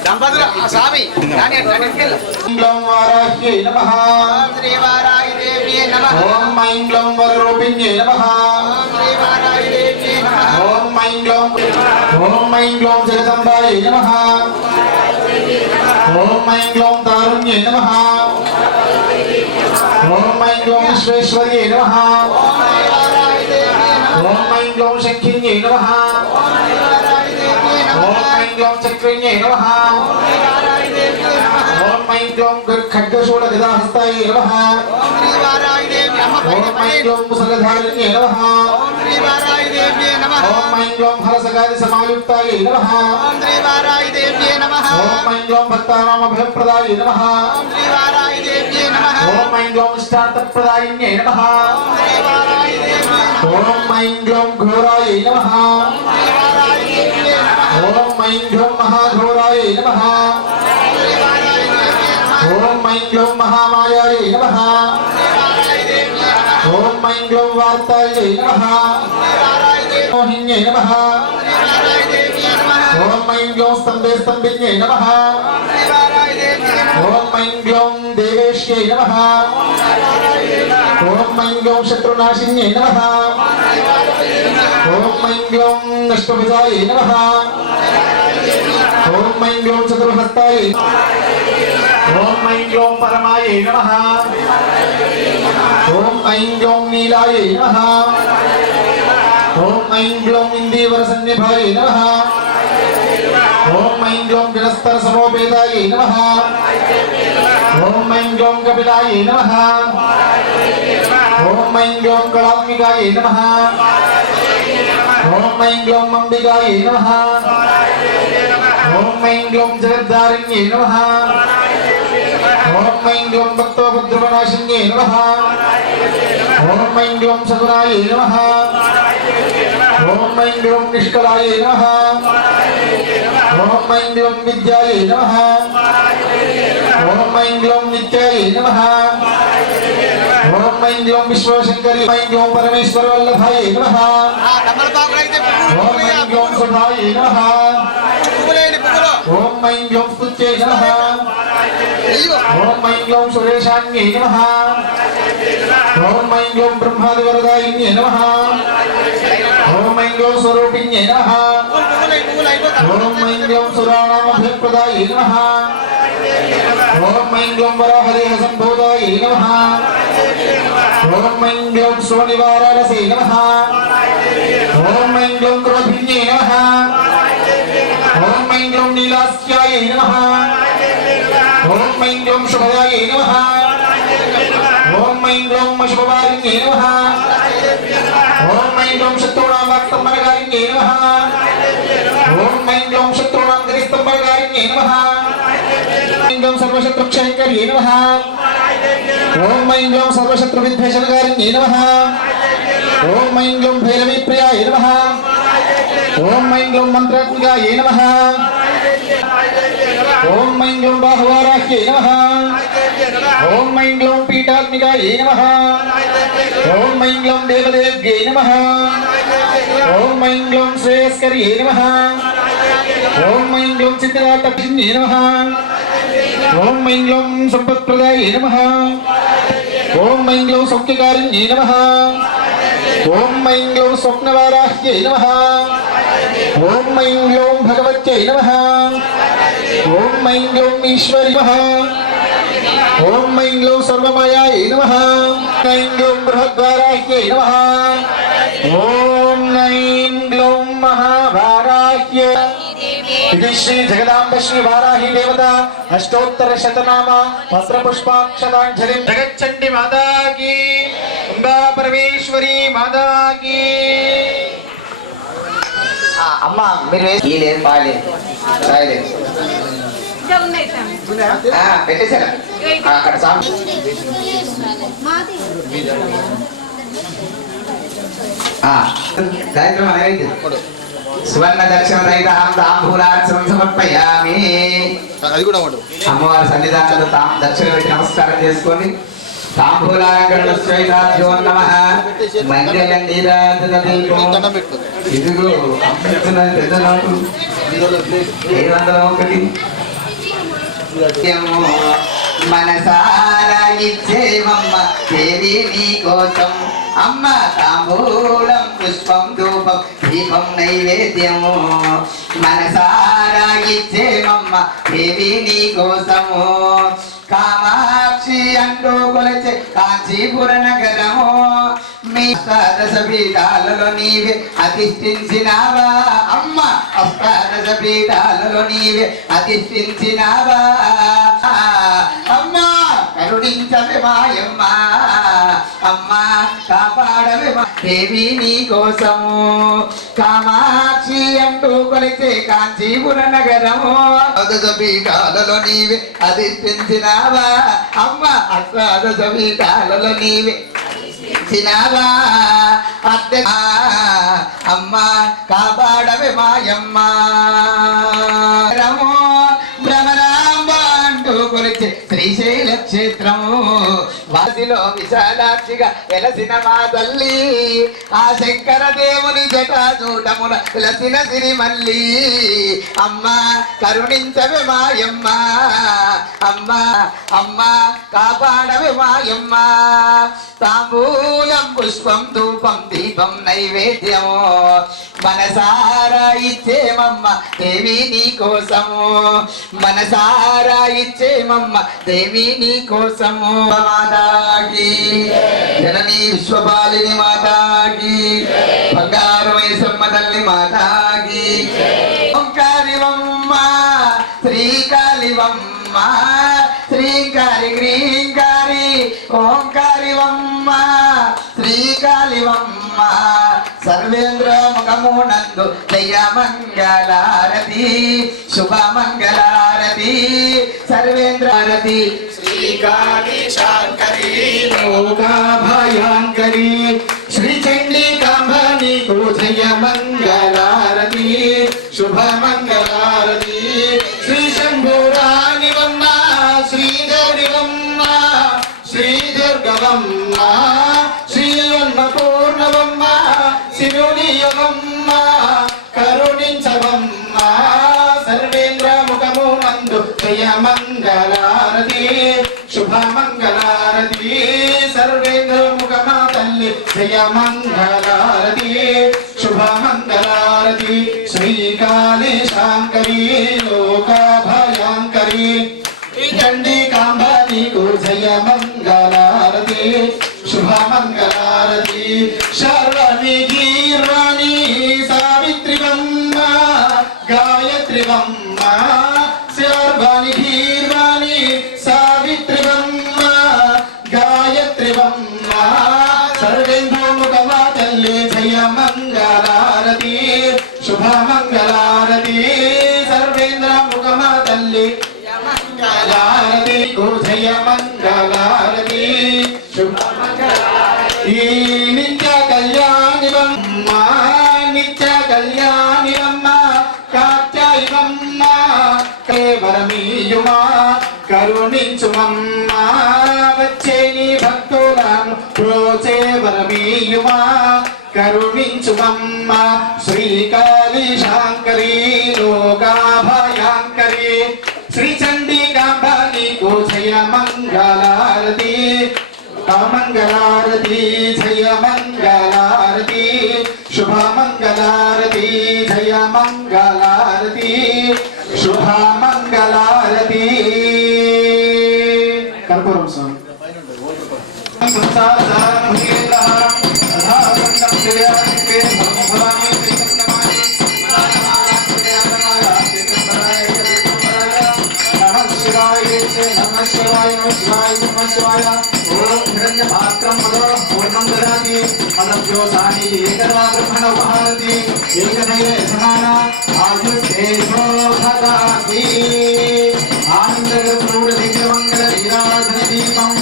దంపతుల స్వామి గ్లం వారాహ్యై నమః ఓం శ్రీ వారాహి దేవ్యే నమః ఓం ఐం గ్లం వరరూపిణ్యై నమః ఓం శ్రీ వారాహి దేవ్యే నమః ఓం ఐం గ్లం జగదంబాయై నమః ఓం ఐం గ్లం తారుణ్యై నమః ఓం ఐం గ్లం విశ్వేశ్వర్యై నమః ఓం ఐం గ్లం శంఖిన్యై నమః ఓం ఐం గ్లం చక్రిణ్యై నమః ఓం ఐం గ్లం ఖడ్గశూల గదాహస్తాయై నమః ఓం శ్రీ వారాహి దేవ్యే ఓం ఐం గ్లం ముసలధారిణ్యై నమః ఓం శ్రీ వారాహి దేవ్యే నమః ఓం ఐం గ్లం హరసగాది సమాయుక్తాయై నమః ఓం శ్రీ వారాహి దేవ్యే నమః ఓం ఐం గ్లం భక్తానాం అభయప్రదాయై నమః ఓం శ్రీ వారాహి దేవ్యే నమః ఓం ఐం గ్లం ఇష్టార్థప్రదాయిన్యై నమః ఓం శ్రీ వారాహి దేవ్యే ఓం ఐం గ్లం ఘోరాయై నమః శ్రీ వారాహి దేవ్యే నమః ఓం ఐం గ్లం మహాఘోరాయై నమః శ్రీ వారాహి దేవ్యే నమః ఓం ఐం గ్లం మహామాయాయై నమః శ్రీ వారాహి దేవ్యే నమః ఓం ఐం గ్లం వార్తాయై నమః శ్రీ వారాహి దేవ్యే మోహిన్యై నమః శ్రీ వారాహి దేవ్యే నమః ఓం ఐం గ్లం స్తంభే స్తంభిన్యై నమః శ్రీ వారాహి దేవ్యే నమః ఓం ఐం గ్లం దేవేశ్యై నమః ఓం ఐం గ్లం శత్రునాశిన్యై నమః ఓం ఐం గ్లం నష్టభుజాయై నమః ఓం ఐం గ్లం చతుర్హస్తాయై ఓం ఐం గ్లం పరమాయై నమః ఓం ఐం గ్లం నీలాయై నమః ఓం ఐం గ్లం ఇందీవర సన్నిభాయై నమః ఓం ఐం గ్లం గణస్తర సమోపేతాయై నమః ఓం ఐం గ్లం కపిలాయై నమః ఓం ఐం గ్లం కళాత్మికాయై నమః ఓం ఐం గ్లం అంబికాయై నమః ఓం ఐం గ్లం జగద్ధారిణ్యై నమః ఓం ఐం గ్లం భక్తోపద్రవనాశిన్యై నమః ఓం ఐం గ్లం సగుణాయై నమః ఓం ఐం గ్లం నిష్కలాయై నమః ఓం ఐం గ్లం విద్యాయై నమః ऐं ग्लौं नित्याय नमः ओम ऐं ग्लौं विश्वशंकरी ऐं ग्लौं परमेश्वर वल्लभाय नमः ओम ऐं ग्लौं सुधाय नमः ओम ऐं ग्लौं स्तुत्यै नमः ओम ऐं ग्लौं सुरेशान्यै नमः ओम ऐं ग्लौं ब्रह्मादिवरदायिन्यै नमः ओम ऐं ग्लौं स्वरूपिण्यै नमः ओम ऐं ग्लौं सुराणामभिप्रदायै नमः ओम ऐं ग्लौं वराहदेह सम्भूतायै नमः ओम ऐं ग्लौं शोणिवारालसे नमः ओम ऐं ग्लौं क्रोधिन्यै नमः ओम ऐं ग्लौं नीलास्यायै नमः ओम ऐं ग्लौं शुभदायै नमः ओम ऐं ग्लौं अशुभवारिण्यै नमः ओम ऐं ग्लौं शत्रूणां वाक्स्तम्भनकारिण्यै नमः ओम ऐं ग्लौं शत्रूणां गतिस्तम्भनकारिण्यै नमः ऐं ग्लौं सर्वशत्रुक्षयङ्कर्यै नमः ओम ऐं ग्लौं सर्वशत्रुविद्वेषणकारिण्यै नमः ओम ऐं ग्लौं भैरवीप्रियाय नमः ओम ऐं ग्लौं मन्त्रात्मिकायै नमः ओम ऐं ग्लौं बाहुवाराह्यै नमः ओम ऐं ग्लौं पीठात्मिकायै नमः ओम ऐं ग्लौं देवदेव्यै नमः ओम ऐं ग्लौं श्रेयस्कर्यै नमः ओम ऐं ग्लौं सिद्धिदातक्षिण्यै नमः ओम ऐं ग्लौं सम्पत्प्रदायै नमः ओम ऐं ग्लौं सौख्यकारिण्यै नमः ओम ऐं ग्लौं स्वप्नवाराह्यै नमः ओम ऐं ग्लौं भगवत्यै नमः ओम ऐं ग्लौं ईश्वरी नमः ओम ऐं ग्लौं सर्वमायायै नमः ऐं ग्लौं बृहद्वाराह्यै नमः ओम ऐं ग्लौं महाभाराह्यै इति श्री जगदांब श्री वाराही देवता अष्टोत्तर शतनाम पत्रपुष्पाक्षतांजलि जगच्चंडी माता की अंबा परमेश्वरी माता की అమ్మ మీరు వేసి లేదు పాలేదు రాయలేదు పెట్టేశారా అక్కడ సాయంత్రం అనేది సువర్ణ దక్షిణ రహిత తాంబూలార్చనం సమర్పయామి. అది కూడా వాడు అమ్మవారి సన్నిధానంలో దక్షిణ పెట్టి నమస్కారం చేసుకొని తాంబూలాలంకరణో నమః మంగళం నీరాజన దీపం ఇదిగో అమృతున్న పెద్ద నోటు 701 మనసారా ఇచ్చేవమ్మ దేవి నీ కోసం అమ్మ తాంబూలం పుష్పం ధూపం దీపం నైవేద్యము మనసారా ఇచ్చేవమ్మ దేవి నీ కోసము కామాక్షి అంటూ కొలచే కాంచీపుర నగరము మీ అష్టాదశ పీఠాలలో నీవే అధిష్ఠించినావా అమ్మ అష్టాదశ పీఠాలలో నీవే అధిష్ఠించినావా అమ్మా కరుణించవే మాయమ్మ అమ్మ కాపాడవే మా దేవి నీ కోసము కామాక్షి అంటూ కొలిచే కాంచీపుర నగరము అష్టాదశ పీఠాలలో నీవే అధిష్ఠించినావా అమ్మ అష్టాదశ పీఠాలలో నీవే చినావా అద్దె అమ్మ కాపాడవే మాయమ్మ రమో భ్రమరాంబ అంటూ కొలిచే శ్రీశైల క్షేత్రము వాసిలో విశాలాక్షిగా వెలసిన మా తల్లి ఆ శంకర దేవుని జటాజూటమున వెలసిన సిరిమల్లి అమ్మ కరుణించవే మాయమ్మ అమ్మ అమ్మ కాపాడవే మాయమ్మ తాంబూలం పుష్పం ధూపం దీపం నైవేద్యము మనసారా ఇచ్చేమమ్మ దేవి నీ కోసము మనసారా ఇచ్చేమమ్మ దేవి నీ కోసము మాతాకి జననీ విశ్వపాలిని మాతాకి బంగారు మైసమ్మ తల్లి మాతాకి ఓంకారివమ్మ శ్రీకాళివమ్మ శ్రీకారి గ్రీంకారి ఓంకారివమ్మ శ్రీకాళివమ్మ సర్వేంద్ర ముఖమునందు జయ మంగళారతి శుభ మంగళారతి సర్వేంద్రారతి శ్రీకాళి శాంకరి లోకాభయాంకరి శ్రీ చండికాంబ నీకు జయ మంగళారతి శుభ మంగళారతి శ్రీ శంభురాణివమ్మ శ్రీ మంగళారతి శుభ మంగళారతి సర్వేంద్ర ముఖమా తల్లి జయ మంగళారతి శుభ మంగళారతి శ్రీకాళి శాంకరి లోకభయాంకరి చండికాంబ నీకు జయ మంగళారతి శుభ మంగళారతి శర్వణి గీర్వాణి సావిత్రివమ్మ గాయత్రివమ్మ శర్వణి గీర్వాణి సావిత్రివమ్మ గాయత్రివమ్మ సర్వేంద్రోముఖమా తల్లి జయ మంగళారతి శుభ మంగళారతి సర్వేంద్ర ముఖమా తల్లి మంగళారతి జయ మంగళారతి శుభ మంగళారతి నిత్య కళ్యాణివమ్మ నిత్య కళ్యాణివమ్మ కాత్యాయనమ్మ కేవలమీయుమా కరుణించుమమ్మ వచ్చే నీ భక్తులను ప్రోచే వరమీయుమా కరుణించుమమ్మ శ్రీకాళి శాంకరి లోకాభయాంకరి శ్రీ చండికాంబ నీకు జయ మంగళారతి మంగళారతి జయ మంగళారతి శుభ మంగళారతి జయ మంగళారతి శుభ మంగళారతి కర్పూరం స్వామి నమః శివాయ నమః శివాయ నమః శివాయ ఓం హిరణ్య పాత్రం మదో పూర్ణం దదాతి మదభ్యోసాని ఏకదా బ్రహ్మణ ఉపహారతి ఏకదైవ సమాన ఆయుష్ేషో భగాతి ఆనందగర్భూర దివ్యమంగళ వీరాధన దీపం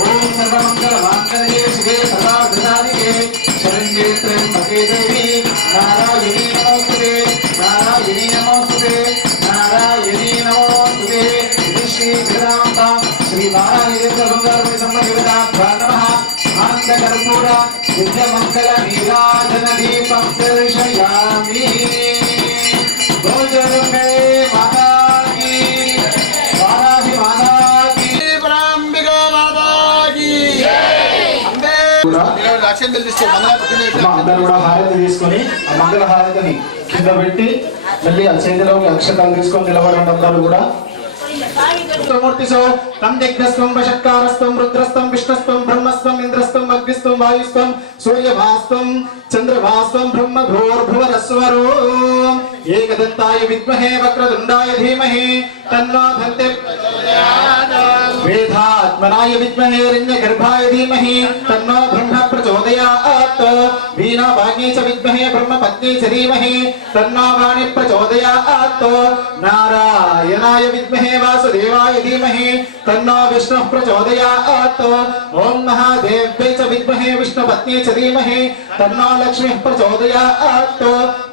ఓం సర్వమంగళ వాంగళ్యే శివే సదా దదాతికే శరణ్యే త్ర్యంబకే దేవి నారాయణీ నమోస్తుతే నారాయణీ నమోస్తుతే నారాయణీ నమోస్తుతే శ్రీ వేదాంత శ్రీ బాలాదేవ బంగారు సంబంధితాభ్యా నమః ఆనంద కర్పూర దివ్య మంగళ నీరాజన దీపం దర్శయామి గోజరంబే మాతా కీ వారాహి మాతా కీ బ్రాహ్మిక మాతా కీ అంబే లక్ష్యంగా తీస్తే అందరూ కూడా హారతి తీసుకొని ఆ మంగళ హారతిని కింద పెట్టి మళ్ళీ ఆ చేతిలోకి అక్షతాలు తీసుకొని నిలబడండి అందరూ కూడా మూర్తిసో తం దిగ్ధస్వం వశత్కారస్వం రుద్రస్వం విష్ణుస్వం బ్రహ్మస్వం ఇంద్రస్వం అగ్నిస్వం వాయుస్వం సూర్యభాస్వం చంద్రభాస్వం బ్రహ్మ భూర్భువరస్వరో ఏకదంతాయ విద్మహే వక్రతుండాయ ధీమహి తన్నో ధన్తే వేదాత్మనాయ విద్మహే హిరణ్యగర్భాయ ధీమహి తన్నో బ్రహ్మ ప్రచోదయాత్ వీణాపాణి చ విద్మహే బ్రహ్మపత్ని చ ధీమహి తన్నో వాణి ప్రచోదయాత్ నారాయణాయ విద్మహే వాసుదేవాయ ధీమహి తన్నో విష్ణుః ప్రచోదయాత్ ఓం మహాదేవ్యై చ విద్మహే విష్ణుపత్ని చ ధీమహి తన్నో లక్ష్మీః ప్రచోదయాత్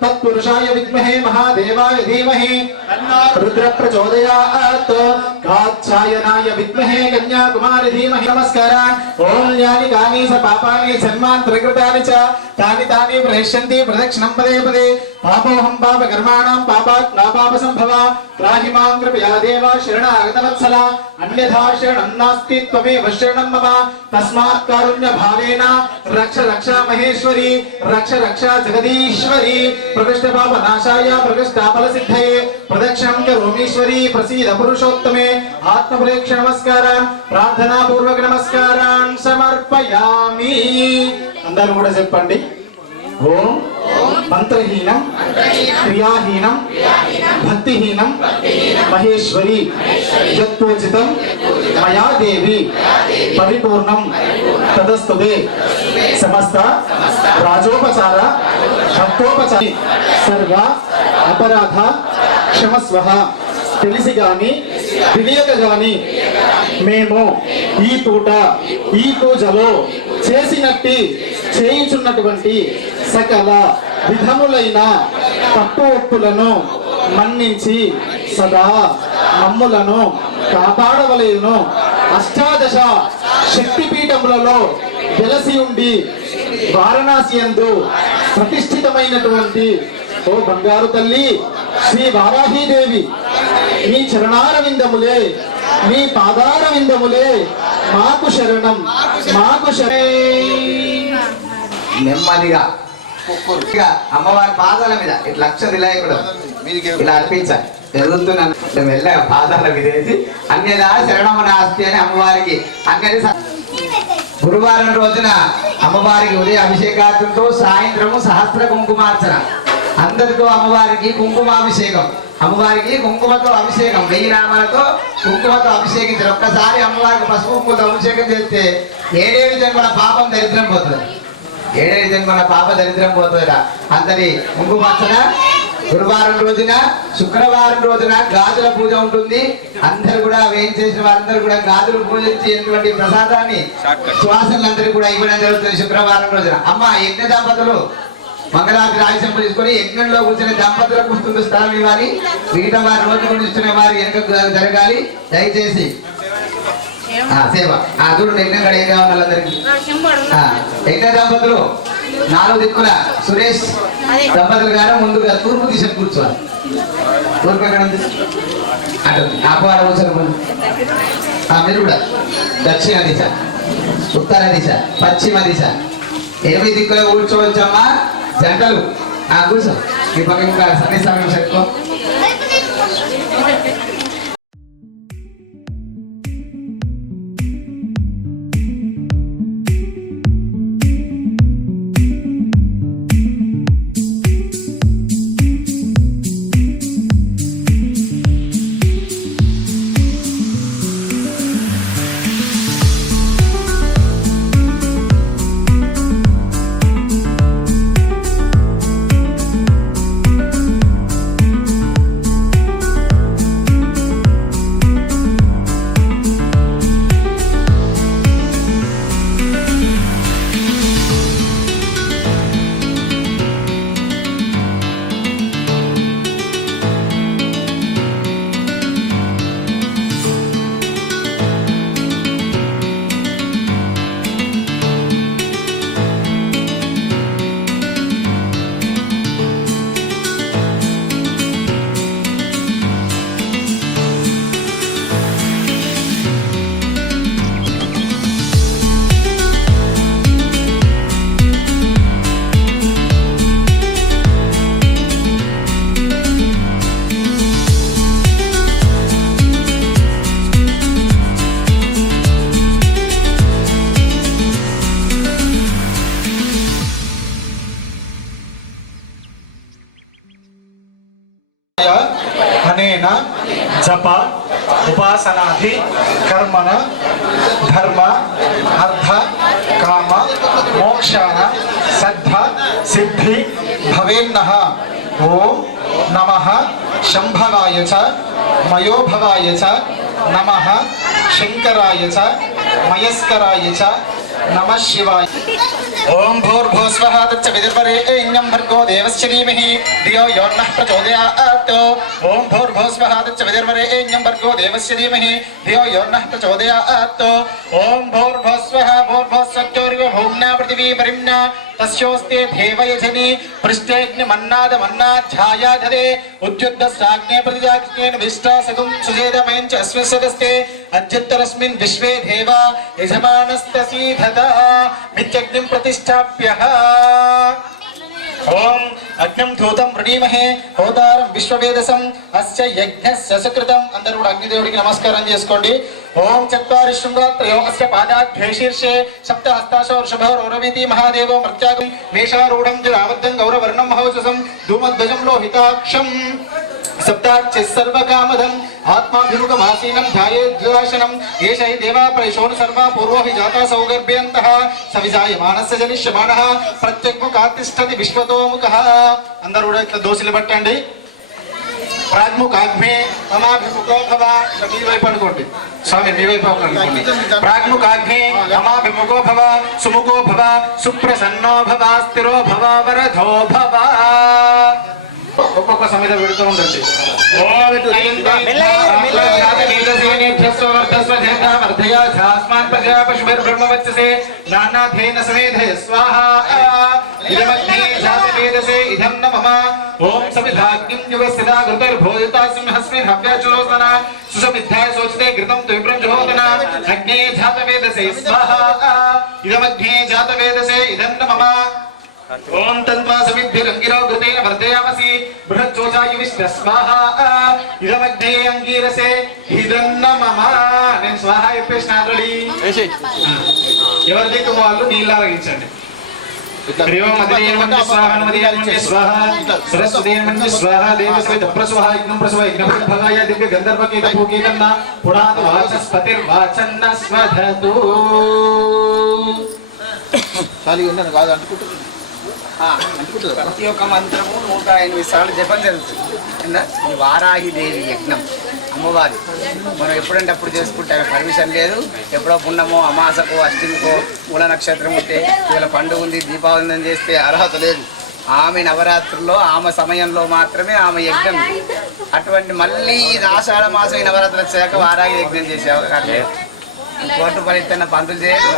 తత్పురుషాయ విద్మహే మహాదేవాయ ధీమహి తన్నో రుద్ర ప్రచోదయాత్ కాత్యాయనాయ విద్మహే కన్యాకుమారి ధీమహి నమస్కారాన్ ఓం యాని కాని స పాపాని జన్మాంతరకృతాని చ తాని తాని ప్రయశ్యంతి ప్రదక్షిణం పదే పదే పాపోహం పాప కర్మాణం పాపాత్ నా పాప సంభవ త్రాహి మాం కృపయా దేవ శరణాగతవత్సల అన్యథా శరణం నాస్తి త్వమేవ శరణం మమ తస్మాత్ కారుణ్య భావేన రక్ష రక్ష మహేశ్వరి రక్ష రక్ష జగదీశ్వరి ప్రకృష్ట పాప నాశాయ ప్రకృష్ట ఫల సిద్ధయే ప్రదక్షిణం కరోమీశ్వరి ప్రసీద పురుషోత్తమే ఆత్మప్రేక్ష నమస్కారాన్ ప్రార్థనా పూర్వక నమస్కారాన్ సమర్పయామి అందరూ కూడా చెప్పండి ఓం మంత్రహీనం క్రియాహీనం భక్తిహీనం మహేశ్వరి యత్పోచితం మయా దేవి పరిపూర్ణం తదస్తుతే సమస్త రాజోపచార భక్తోపచారి సర్వ అపరాధ క్షమస్వః తెలిసి గాని తెలియక గాని మేము ఈ పూట ఈ పూజలో చేసినట్టి చేయించున్నటువంటి సకల విధములైన తప్పు ఒప్పులను మన్నించి సదా మమ్ములను కాపాడవలేను. అష్టాదశ శక్తిపీఠములలో వెలసి ఉండి వారణాసి యందు ప్రతిష్ఠితమైనటువంటి ఓ బంగారు తల్లి శ్రీ వారాహీదేవి మీ చరణారవిందములే మీ పాదార విందములే మాకు శరణం మాకు నెమ్మదిగా ఇక అమ్మవారి పాదాల మీద ఇట్లా లక్ష నిలయకూడదు, ఇలా అర్పించాలి. జరుగుతున్నాను మెల్లగా పాదాల మీద వేసి అన్యదా శరణమ నాస్తి అని అమ్మవారికి గురువారం రోజున అమ్మవారికి ఉదయ అభిషేకార్థంతో సాయంత్రము సహస్ర కుంకుమార్చన, అందరితో అమ్మవారికి కుంకుమాభిషేకం, అమ్మవారికి కుంకుమతో అభిషేకం, 1000 నామాలతో కుంకుమతో అభిషేకించారు. ఒక్కసారి అమ్మవారికి పసుపు కుంకుమతో అభిషేకం చేస్తే 7 జన్మల పాపం దరిద్రం పోతుంది, 7 జన్మల పాప దరిద్రం పోతుందా. అంతటి కుంకుమార్చన గురువారం రోజున. శుక్రవారం రోజున గాజుల పూజ ఉంటుంది. అందరు కూడా వేయించేసిన వారందరూ కూడా గాజులు పూజించేటువంటి ప్రసాదాన్ని శ్వాసలందరూ కూడా ఇవ్వడం జరుగుతుంది శుక్రవారం రోజున. అమ్మ యజ్ఞ దంపతులు మంగళాది రాజశంప తీసుకొని యజ్ఞంలో కూర్చునే దంపతులకు వస్తుంది స్థలం ఇవ్వాలి. మిగతా వారి రోజు కూర్చునే వారి వెనుక జరగాలి దయచేసి. సేవ చూడు యజ్ఞం కూడా ఏం కావాలి వాళ్ళందరికీ. యజ్ఞ దంపతులు 4 దిక్కుల సురేష్ దంపతులు గారు ముందుగా తూర్పు దిశ కూర్చోవాలి. తూర్పు ఎక్కడ ఉంది అటు ఆపవాడ కూర్చొని ముందు. మీరు కూడా దక్షిణ దిశ, ఉత్తర దిశ, పశ్చిమ దిశ 8 దిక్కుల కూర్చోవచ్చమ్మా. జంటలు కూర్చో. ఈ పక్క ఇంకా సమయం చెప్పుకో. అనేన జప ఉపాసనాది కర్మణ ధర్మ అర్థ కామ మోక్షాన సద్ధ సిద్ధి భవేన్నః. ఓం నమః శంభవాయ చ మయోభవాయ చ నమః శంకరాయ చ మయస్కరాయ చ నమః శివాయ. ఓం భూర్భువస్వః తత్సవితుర్వరేణ్యం భర్గో దేవస్య ధీమహి ధియో యో నః ప్రచోదయాత్. ఓం భూర్భువస్వః తత్సవితుర్వరేణ్యం భర్గో దేవస్య ధీమహి ధియో యో నః ప్రచోదయాత్. ఓం భూర్భువస్వః భూర్భువస్సత్యోర్వ భూమ్నా పృథివీ పరిమ్నా తస్యోస్తే దేవయజని పృష్టేగ్నిమన్నాదమన్నాధ్యాయాధరే ఉద్యుక్తస్సాగ్నే ప్రతిజాగ్నేన విష్టాసగం సుజేదమయం చ అస్మిస్సదస్తే అద్యుత్తరస్మిన్ విశ్వే దేవా యజమానస్తసీధత మిత్యగ్నిం ప్రతిష్టాప్యః. ఓం అగ్నిం ధూతం ప్రణీమహే హోదారం విశ్వవేదసం అస్య యజ్ఞస్య సుకృతం. అందరూ కూడా అగ్నిదేవుడికి నమస్కారం చేసుకోండి. ఓం చత్వారి శృంగాత్రయో అస్య పాదాభ్యే శీర్షే సప్త హస్తాశో వృషభో రౌరవీతి మహాదేవో మర్త్యాగం మేషారూఢం జరావద్దం గౌరవర్ణం మహోజసం ధూమధ్వజం లోహితాక్షం సప్తాక్షి సర్వకామదం ఆత్మాభిముఖమాసీనం ధ్యాయేద్వాసనం ఏష హి దేవా ప్రయశోను సర్వా పూర్వో హి జాతా సౌగర్భ్యంతః సవిజాయమానస్య జనిష్యమానః ప్రత్యగ్ముఖాతిష్ఠతి విశ్వతోముఖః. అందరూ కూడా ఇట్లా దోశలు పట్టండి. ప్రాగ్ముఖాగ్నే మమాభిముఖో భవ. మీ వైపు అనుకోండి స్వామి, మీ వైపు అనుకోండి. ప్రాగ్ముఖాగ్నే మమాభిముఖో భవ సుముఖో భవ సుప్రసన్నో భవ స్థిరో భవ వరధో భవ. ఒక్కొక్క సమేత పెడుతూ ఉండండి. वर्धस्वधेता वर्धया झास्मान् प्रजा पशुभिर्ब्रह्मवत्ससे नानाधेन समेधे स्वाहा इदमग्ने जातवेदसे इदं न मम ओम समिधाग्निं युवस्थिता घृतैर्भोजिता सिंहस्मिन् हव्याचुलोसना सुसमिद्धाय सोचिते घृतं त्वयिप्रं जुहोतना अग्ने जातवेदसे स्वाहा इदमग्ने जातवेदसे इदं न मम ओम तन्वा समिद्भिरंगिरो घृतेन वर्धयामसि बृहच्चोचायुविष्ट स्वाहा इदमग्ने अंगीरसे इदन्न मम నేను స్వాహా చెప్పేసిన ఆల్రెడీ ఎవరి దిక్కు వాళ్ళు నీళ్ళు అరగించండి ప్రియం మధ్యేన స్వాహా మధ్యేన స్వాహా సరస్వతేన స్వాహా దేవస్వై ప్రస్వాహా యజ్ఞం ప్రస్వాహా యజ్ఞం భగాయ దివ్య గంధర్వకే భూకేతన్న పురాణ వాచస్పతిర్వాచన్న స్వధతు ఖాళీ ఉన్నాను కాదు అనుకుంటున్నాను. ప్రతి ఒక్క మంత్రము 108 సార్లు జపం జరుగుతుంది. ఈ వారాహి దేవి యజ్ఞం అమ్మవారి మనం ఎప్పుడంటే అప్పుడు చేసుకుంటే పర్మిషన్ లేదు. ఎప్పుడో పున్నమో అమాసకో అష్టమికో మూల నక్షత్రం ఉంటే ఇవాళ పండుగ ఉంది దీపావళి చేస్తే అర్హత లేదు. ఆమె నవరాత్రుల్లో ఆమె సమయంలో మాత్రమే ఆమె యజ్ఞం. అటువంటి మళ్ళీ ఆషాఢ మాసం ఈ నవరాత్రులు వచ్చాక వారాహి యజ్ఞం చేసే అవకాశం లేదు. కోర్టు ఫలితన్న పంతులు చేయదు.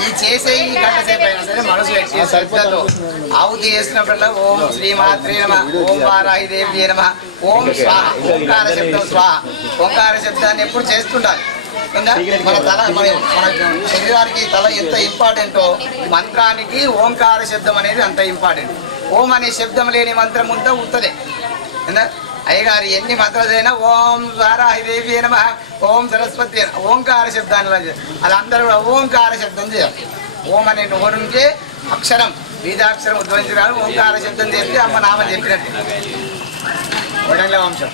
ఈ చేసే ఈ గంట సేపు అయినా సరే మనసు పెట్టి శ్రద్ధతో ఆవుతి చేసినప్పుడల్లా ఓం శ్రీమాత్రే నమ, ఓం వారాహి దేవి నమ, ఓం స్వాహ, ఓంకార శబ్దం స్వాహ. ఓంకార శబ్దాన్ని ఎప్పుడు చేస్తుండాలి. మన తల మన శరీరానికి తల ఎంత ఇంపార్టెంటో మంత్రానికి ఓంకార శబ్దం అనేది అంత ఇంపార్టెంట్. ఓం అనే శబ్దం లేని మంత్రం ఉంటే ఉత్తదే. అయ్యగారు ఎన్ని మంత్రాలైనా ఓం వారాహిదేవి నమ, ఓం సరస్వతి ఓంకార శబ్దాన్ని అది అందరూ కూడా ఓంకార శబ్దం చేయాలి. ఓం అనే నోరు నుంచే అక్షరం బీజాక్షరం ఉద్భవించడాలు ఓంకార శబ్దం చేస్తే అమ్మ నామని చెప్పినట్టు. వడంగ వంశం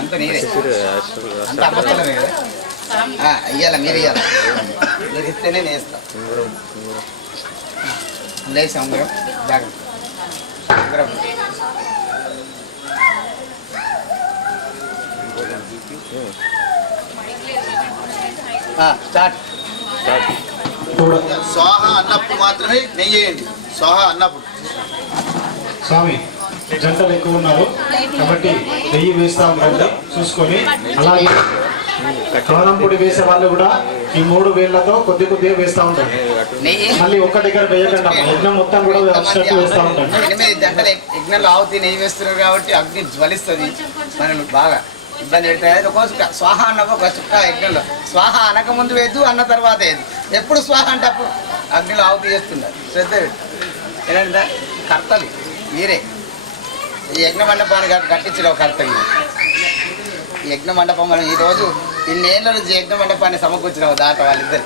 అంత నీరే అంత అబద్ధమే కదా. ఇయ్యాల మీరు ఇయ్యాలి, మీరు ఇస్తేనే నేను ఇస్తాను. లేచి ఉంగరం జాగ్రత్త ఉంగరం స్టార్ట్. స్వాహ అన్నప్పుడు మాత్రమే నెయ్యేయండి. స్వాహ అన్నప్పుడు స్వామి జంటలు ఎక్కువ ఉన్నారు కాబట్టి నెయ్యి వేస్తా ఉండండి చూసుకొని. అలాగే కవనం పొడి వేసే వాళ్ళు కూడా ఈ 3 వేళ్లతో కొద్ది కొద్దిగా వేస్తా ఉంటారు. మళ్ళీ ఒక్క దగ్గర వేయకుండా యజ్ఞం మొత్తం కూడా వచ్చినట్టు వేస్తా ఉంటారు. 8 గంటల యజ్ఞంలో ఆవుతి నెయ్యి వేస్తున్నారు కాబట్టి అగ్ని జ్వలిస్తుంది, మనల్ని బాగా ఇబ్బంది పెడతాయి. ఒక స్వాహ అన్నప్పుడు ఒక చుక్క యజ్ఞంలో స్వాహ అనక ముందు వేద్దు, అన్న తర్వాత వేద్దు. ఎప్పుడు స్వాహ అంటే అప్పుడు అగ్నిలో ఆవుతి చేస్తున్నారు. శ్రద్ధ పెట్టు. ఏంటంటే కర్తలు మీరే ఈ యజ్ఞ మండపాన్ని కట్టించిన కర్తవ్యం. ఈ యజ్ఞ మండపం మనం ఈరోజు ఇన్నేళ్ళ నుంచి యజ్ఞ మండపాన్ని సమకూర్చినావు దాట వాళ్ళిద్దరు.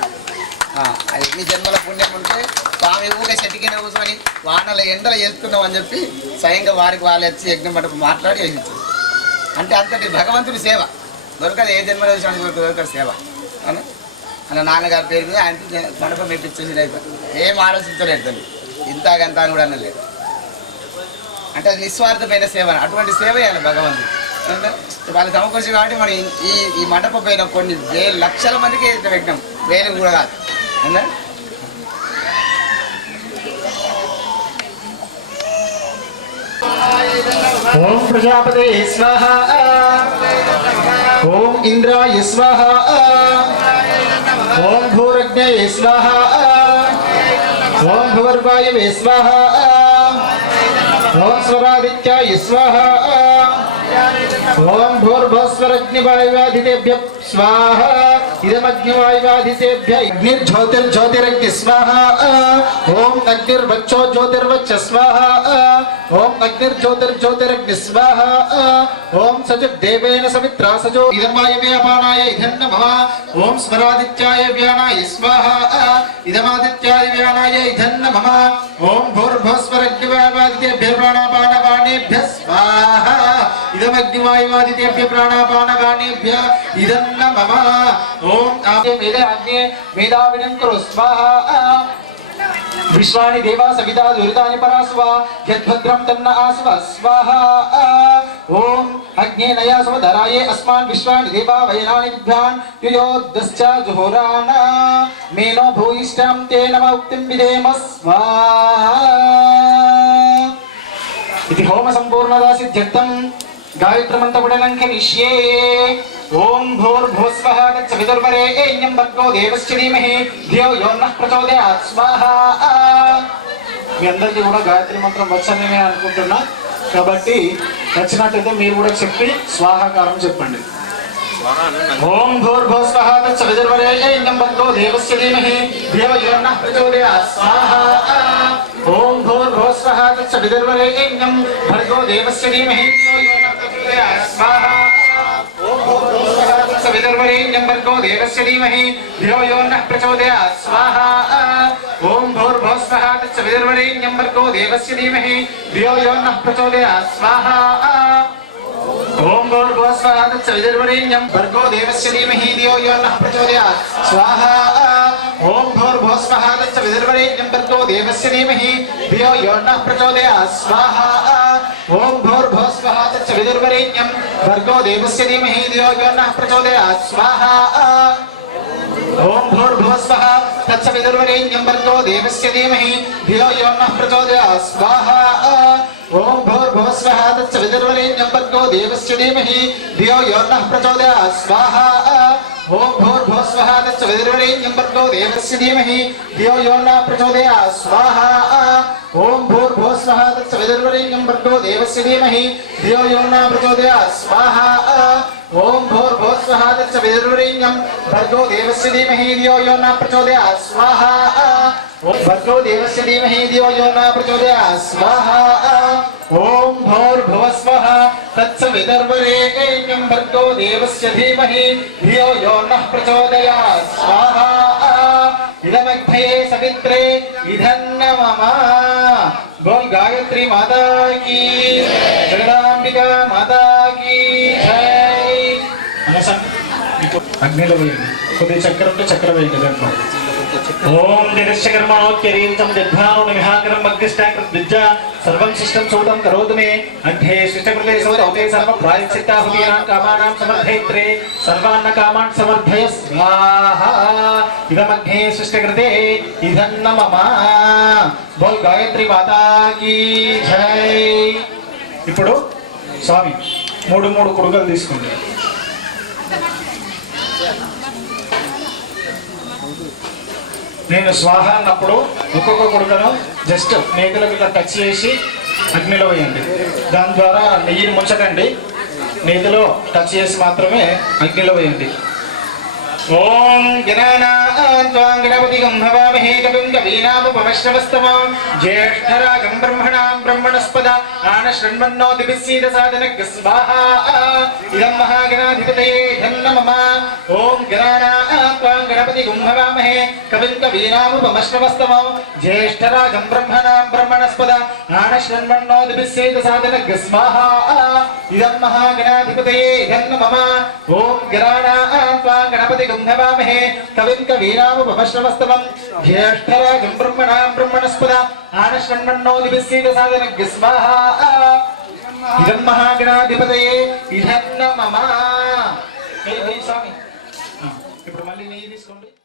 ఎన్ని జన్మల పుణ్యం ఉంటే స్వామి ఊగా చెట్టు కింద కూర్చొని వానల ఎండలు చేస్తున్నాం అని చెప్పి స్వయంగా వారికి వాళ్ళు వచ్చి యజ్ఞ మండపం మాట్లాడి వేయించారు. అంటే అంతటి భగవంతుడి సేవ దొరకదు. ఏ జన్మలో దొరకదు సేవ అని అన్న నాన్నగారి పేరు మీద ఆయన మండపం పెట్టించేసి ఏం ఆలోచించలేదు తల్లి, ఇంతకంత అని కూడా అనలేదు. అంటే అది నిస్వార్థమైన సేవ. అటువంటి సేవ చేయాలి భగవంతుడు. వాళ్ళు సమకూర్చి కాబట్టి మనం ఈ మండపం పైన కొన్ని లక్షల మందికి యజ్ఞం, వేలు కూడా కాదు. ఓం ప్రజాపతే స్వాహ, ఓం ఇంద్రాయ స్వాహ, ఓం భూరగ్నయ స్వాహ, ఓం భువర్వాయవే స్వాహ, ఓం స్వరాదిత్యాయ స్వాహ, ఓం భూర్భస్వరగ్నివాయువాదితేభ్య స్వాహ, ఇదమగ్నివాయువాదితేభ్య అగ్నిర్జ్యోతిర్జ్యోతిరగ్ని స్వాహ, ఓం అగ్నిర్వచ్చో జ్యోతిర్వచ్చ స్వాహ, ఓం అగ్నిర్జ్యోతిర్జ్యోతిరగ్ని స్వాహ, ఓం సజదేవేన సమిత్రా సజో ఇదమాయవే అపానాయ ఇదన్న మమ, ఓం స్వరాదిత్యాయ వ్యానాయ స్వాహ, ఇదమాదిత్యాయ వ్యానాయ ఇదన్న మమ, ఓం భూర్భస్వరగ్నివాయువాదితేభ్య ప్రాణాపానవాణేభ్య స్వాహ, ఇదమగ్నివాయువాదితేభ్య ప్రాణాపానవాణేభ్య ఇదన్న మమ, ఓం ఆపే వేదే ఆజ్ఞే వేదావినం కురు స్వాహ, విశ్వాని దేవా సవితా దురితాని పరాసువా యద్భద్రం తన్న ఆసువ స్వాహ, ఓం అగ్నే నయాసువ ధరాయే అస్మాన్ విశ్వాని దేవా వయనాని విద్వాన్ యుయోద్దశ్చ జుహోరాన మేనో భూయిష్టం తే నమ ఉక్తిం విదేమ స్వాహ. ఇది హోమ సంపూర్ణదా సిద్ధ్యర్థం గాయత్రమంతపుడనం కరిష్యే. ఓం భూర్భువస్వః తత్సవితుర్వరేణ్యం భర్గో దేవస్య ధీమహి ధియో యో నః ప్రచోదయాత్ స్వాహా. మీ అందరికీ కూడా గాయత్రి మంత్రం వచ్చని నేను అనుకుంటున్నా, కాబట్టి వచ్చినట్టయితే మీరు కూడా చెప్పి స్వాహాకారం చెప్పండి. ఓం భూర్భువస్వః తత్సవితుర్వరేణ్యం భర్గో దేవస్య ధీమహి ధియో యో నః ప్రచోదయాత్ స్వాహా. ఓం భూర్భువస్వః తత్సవితుర్వరేణ్యం భర్గో దేవస్య ధీమహి ధియో యో నః ప్రచోదయాత్ స్వాహా. ఓం భూర్భువస్వః తత్సవితుర్వరేణ్యం భర్గో దేవస్య ధీమహి ధియో యో నః ప్రచోదయాత్ స్వాహా. ఓం భూర్భువస్వః తత్సవితుర్వరేణ్యం భర్గో దేవస్య ధీమహి ధియో యో నః ప్రచోదయాత్ స్వాహా. ఓం భూర్భువస్వః తత్సవితుర్వరేణ్యం భర్గో దేవస్య ధీమహి ధియో యో నః ప్రచోదయాత్ స్వాహా. ఓం భూర్భువస్వః తత్సవితుర్వరేణ్యం భర్గో దేవస్య ధీమహి ధియో యో నః ప్రచోదయాత్ స్వాహా. ఓం భూర్భువస్వః తత్సవితుర్వరేణ్యం భర్గో దేవస్య ధీమహి ధియో యో నః ప్రచోదయాత్ స్వాహా. ఓం భూర్భువస్వః తత్సవితుర్వరేణ్యం భర్గో దేవస్య ధీమహి ధియో యో నః ప్రచోదయాత్ స్వాహా. ఓం భూర్భువస్వః తత్సవితుర్వరేణ్యం భర్గో దేవస్య ధీమహి ధియో యో నః ప్రచోదయాత్ స్వాహా. ఓం భూర్భువస్వః తత్సవితుర్వరేణ్యం భర్గో దేవస్య ధీమహి ధియో యో నః ప్రచోదయాత్ స్వాహా. ఓం భూర్భువస్వః తత్సవితుర్వరేణ్యం భర్గో దేవస్య ధీమహి ధియో యో నః ప్రచోదయాత్ స్వాహా. ఓం భూర్భువస్వః తత్సవితుర్వరేణ్యం భర్గో దేవస్య ధీమహి ధియో యో నః ప్రచోదయాత్ స్వాహా. ఓం భర్గో దేవస్య ధీమహి ధియో యో నః ప్రచోదయాత్ స్వాహా. ఓం భూర్భువస్వః తత్సవితుర్వరేణ్యం భర్గో దేవస్య ధీమహి ధియో యో నః ప్రచోదయాత్ స్వాహా. ఇదమగ్నే సవిత్రే ఇదన్న మమ. బోల్ గాయత్రి మాతా కీ, జగదాంబికా మాతా కీ జై. అగ్నిలో వేయండి, కొద్దిగా చక్కెర ఉంటే చక్కెర వేయండి దాంట్లో. ఓం జగశ్చకర్మాఖ్యరీంతం జద్భాను నిహాకరం అగ్నిష్టాకృత విద్యా సర్వం శిష్టం సూతం కరోతు మే. అగ్నే శిష్టకృతే సౌతే సర్వ ప్రాయశ్చిత్తాహుతీనాం కామానాం సమర్థయిత్రే సర్వాన్న కామాన్ సమర్థయ స్వాహా. ఇదమగ్నే శిష్టకృతే ఇదన్న మమ. బోల్ గాయత్రి మాతా కీ జై. ఇప్పుడు స్వామి మూడు కుడుకలు తీసుకోండి. నేను స్వాహ అన్నప్పుడు ఒక్కొక్క కుడుకను జస్ట్ నేతులకు ఇలా టచ్ చేసి అగ్నిలో వేయండి. దాని ద్వారా నెయ్యిని ముంచకండి, నేతిలో టచ్ చేసి మాత్రమే అగ్నిలో వేయండి. ఓం గణానాం గణపతిగం హవామహే కవిం కవీనాముపమశ్రవస్తమం జ్యేష్ఠరాజం బ్రహ్మణాం బ్రహ్మణస్పద ఆనశృణ్వన్నోతిభిస్సీద సాధనగ్ స్వాహా. ఇదం మహాగణాధిపతయే నమః. ఓం గణానాం గణపతిగం హవామహే కవిం కవీనాముపమశ్రవస్తమం జ్యేష్ఠరాజం బ్రహ్మణాం బ్రహ్మణస్పద ఆనశృణ్వన్నోతిభిస్సీద సాధనగ్ స్వాహా. ఇదం మహాగణాధిపతయే నమః. ఓం గణానాం గణపతిగం హవామహే కవిం కవీనాముపమశ్రవస్తమం జ్యేష్ఠరాజం బ్రహ్మణాం బ్రహ్మణస్పద ఆనశృణ్వన్నోతిభిస్సీద సాధనగ్ స్వాహా. ఇదం మహాగణాధిపతయే నమః. ఇప్పుడు మళ్ళీ నెయ్యి తీసుకోండి.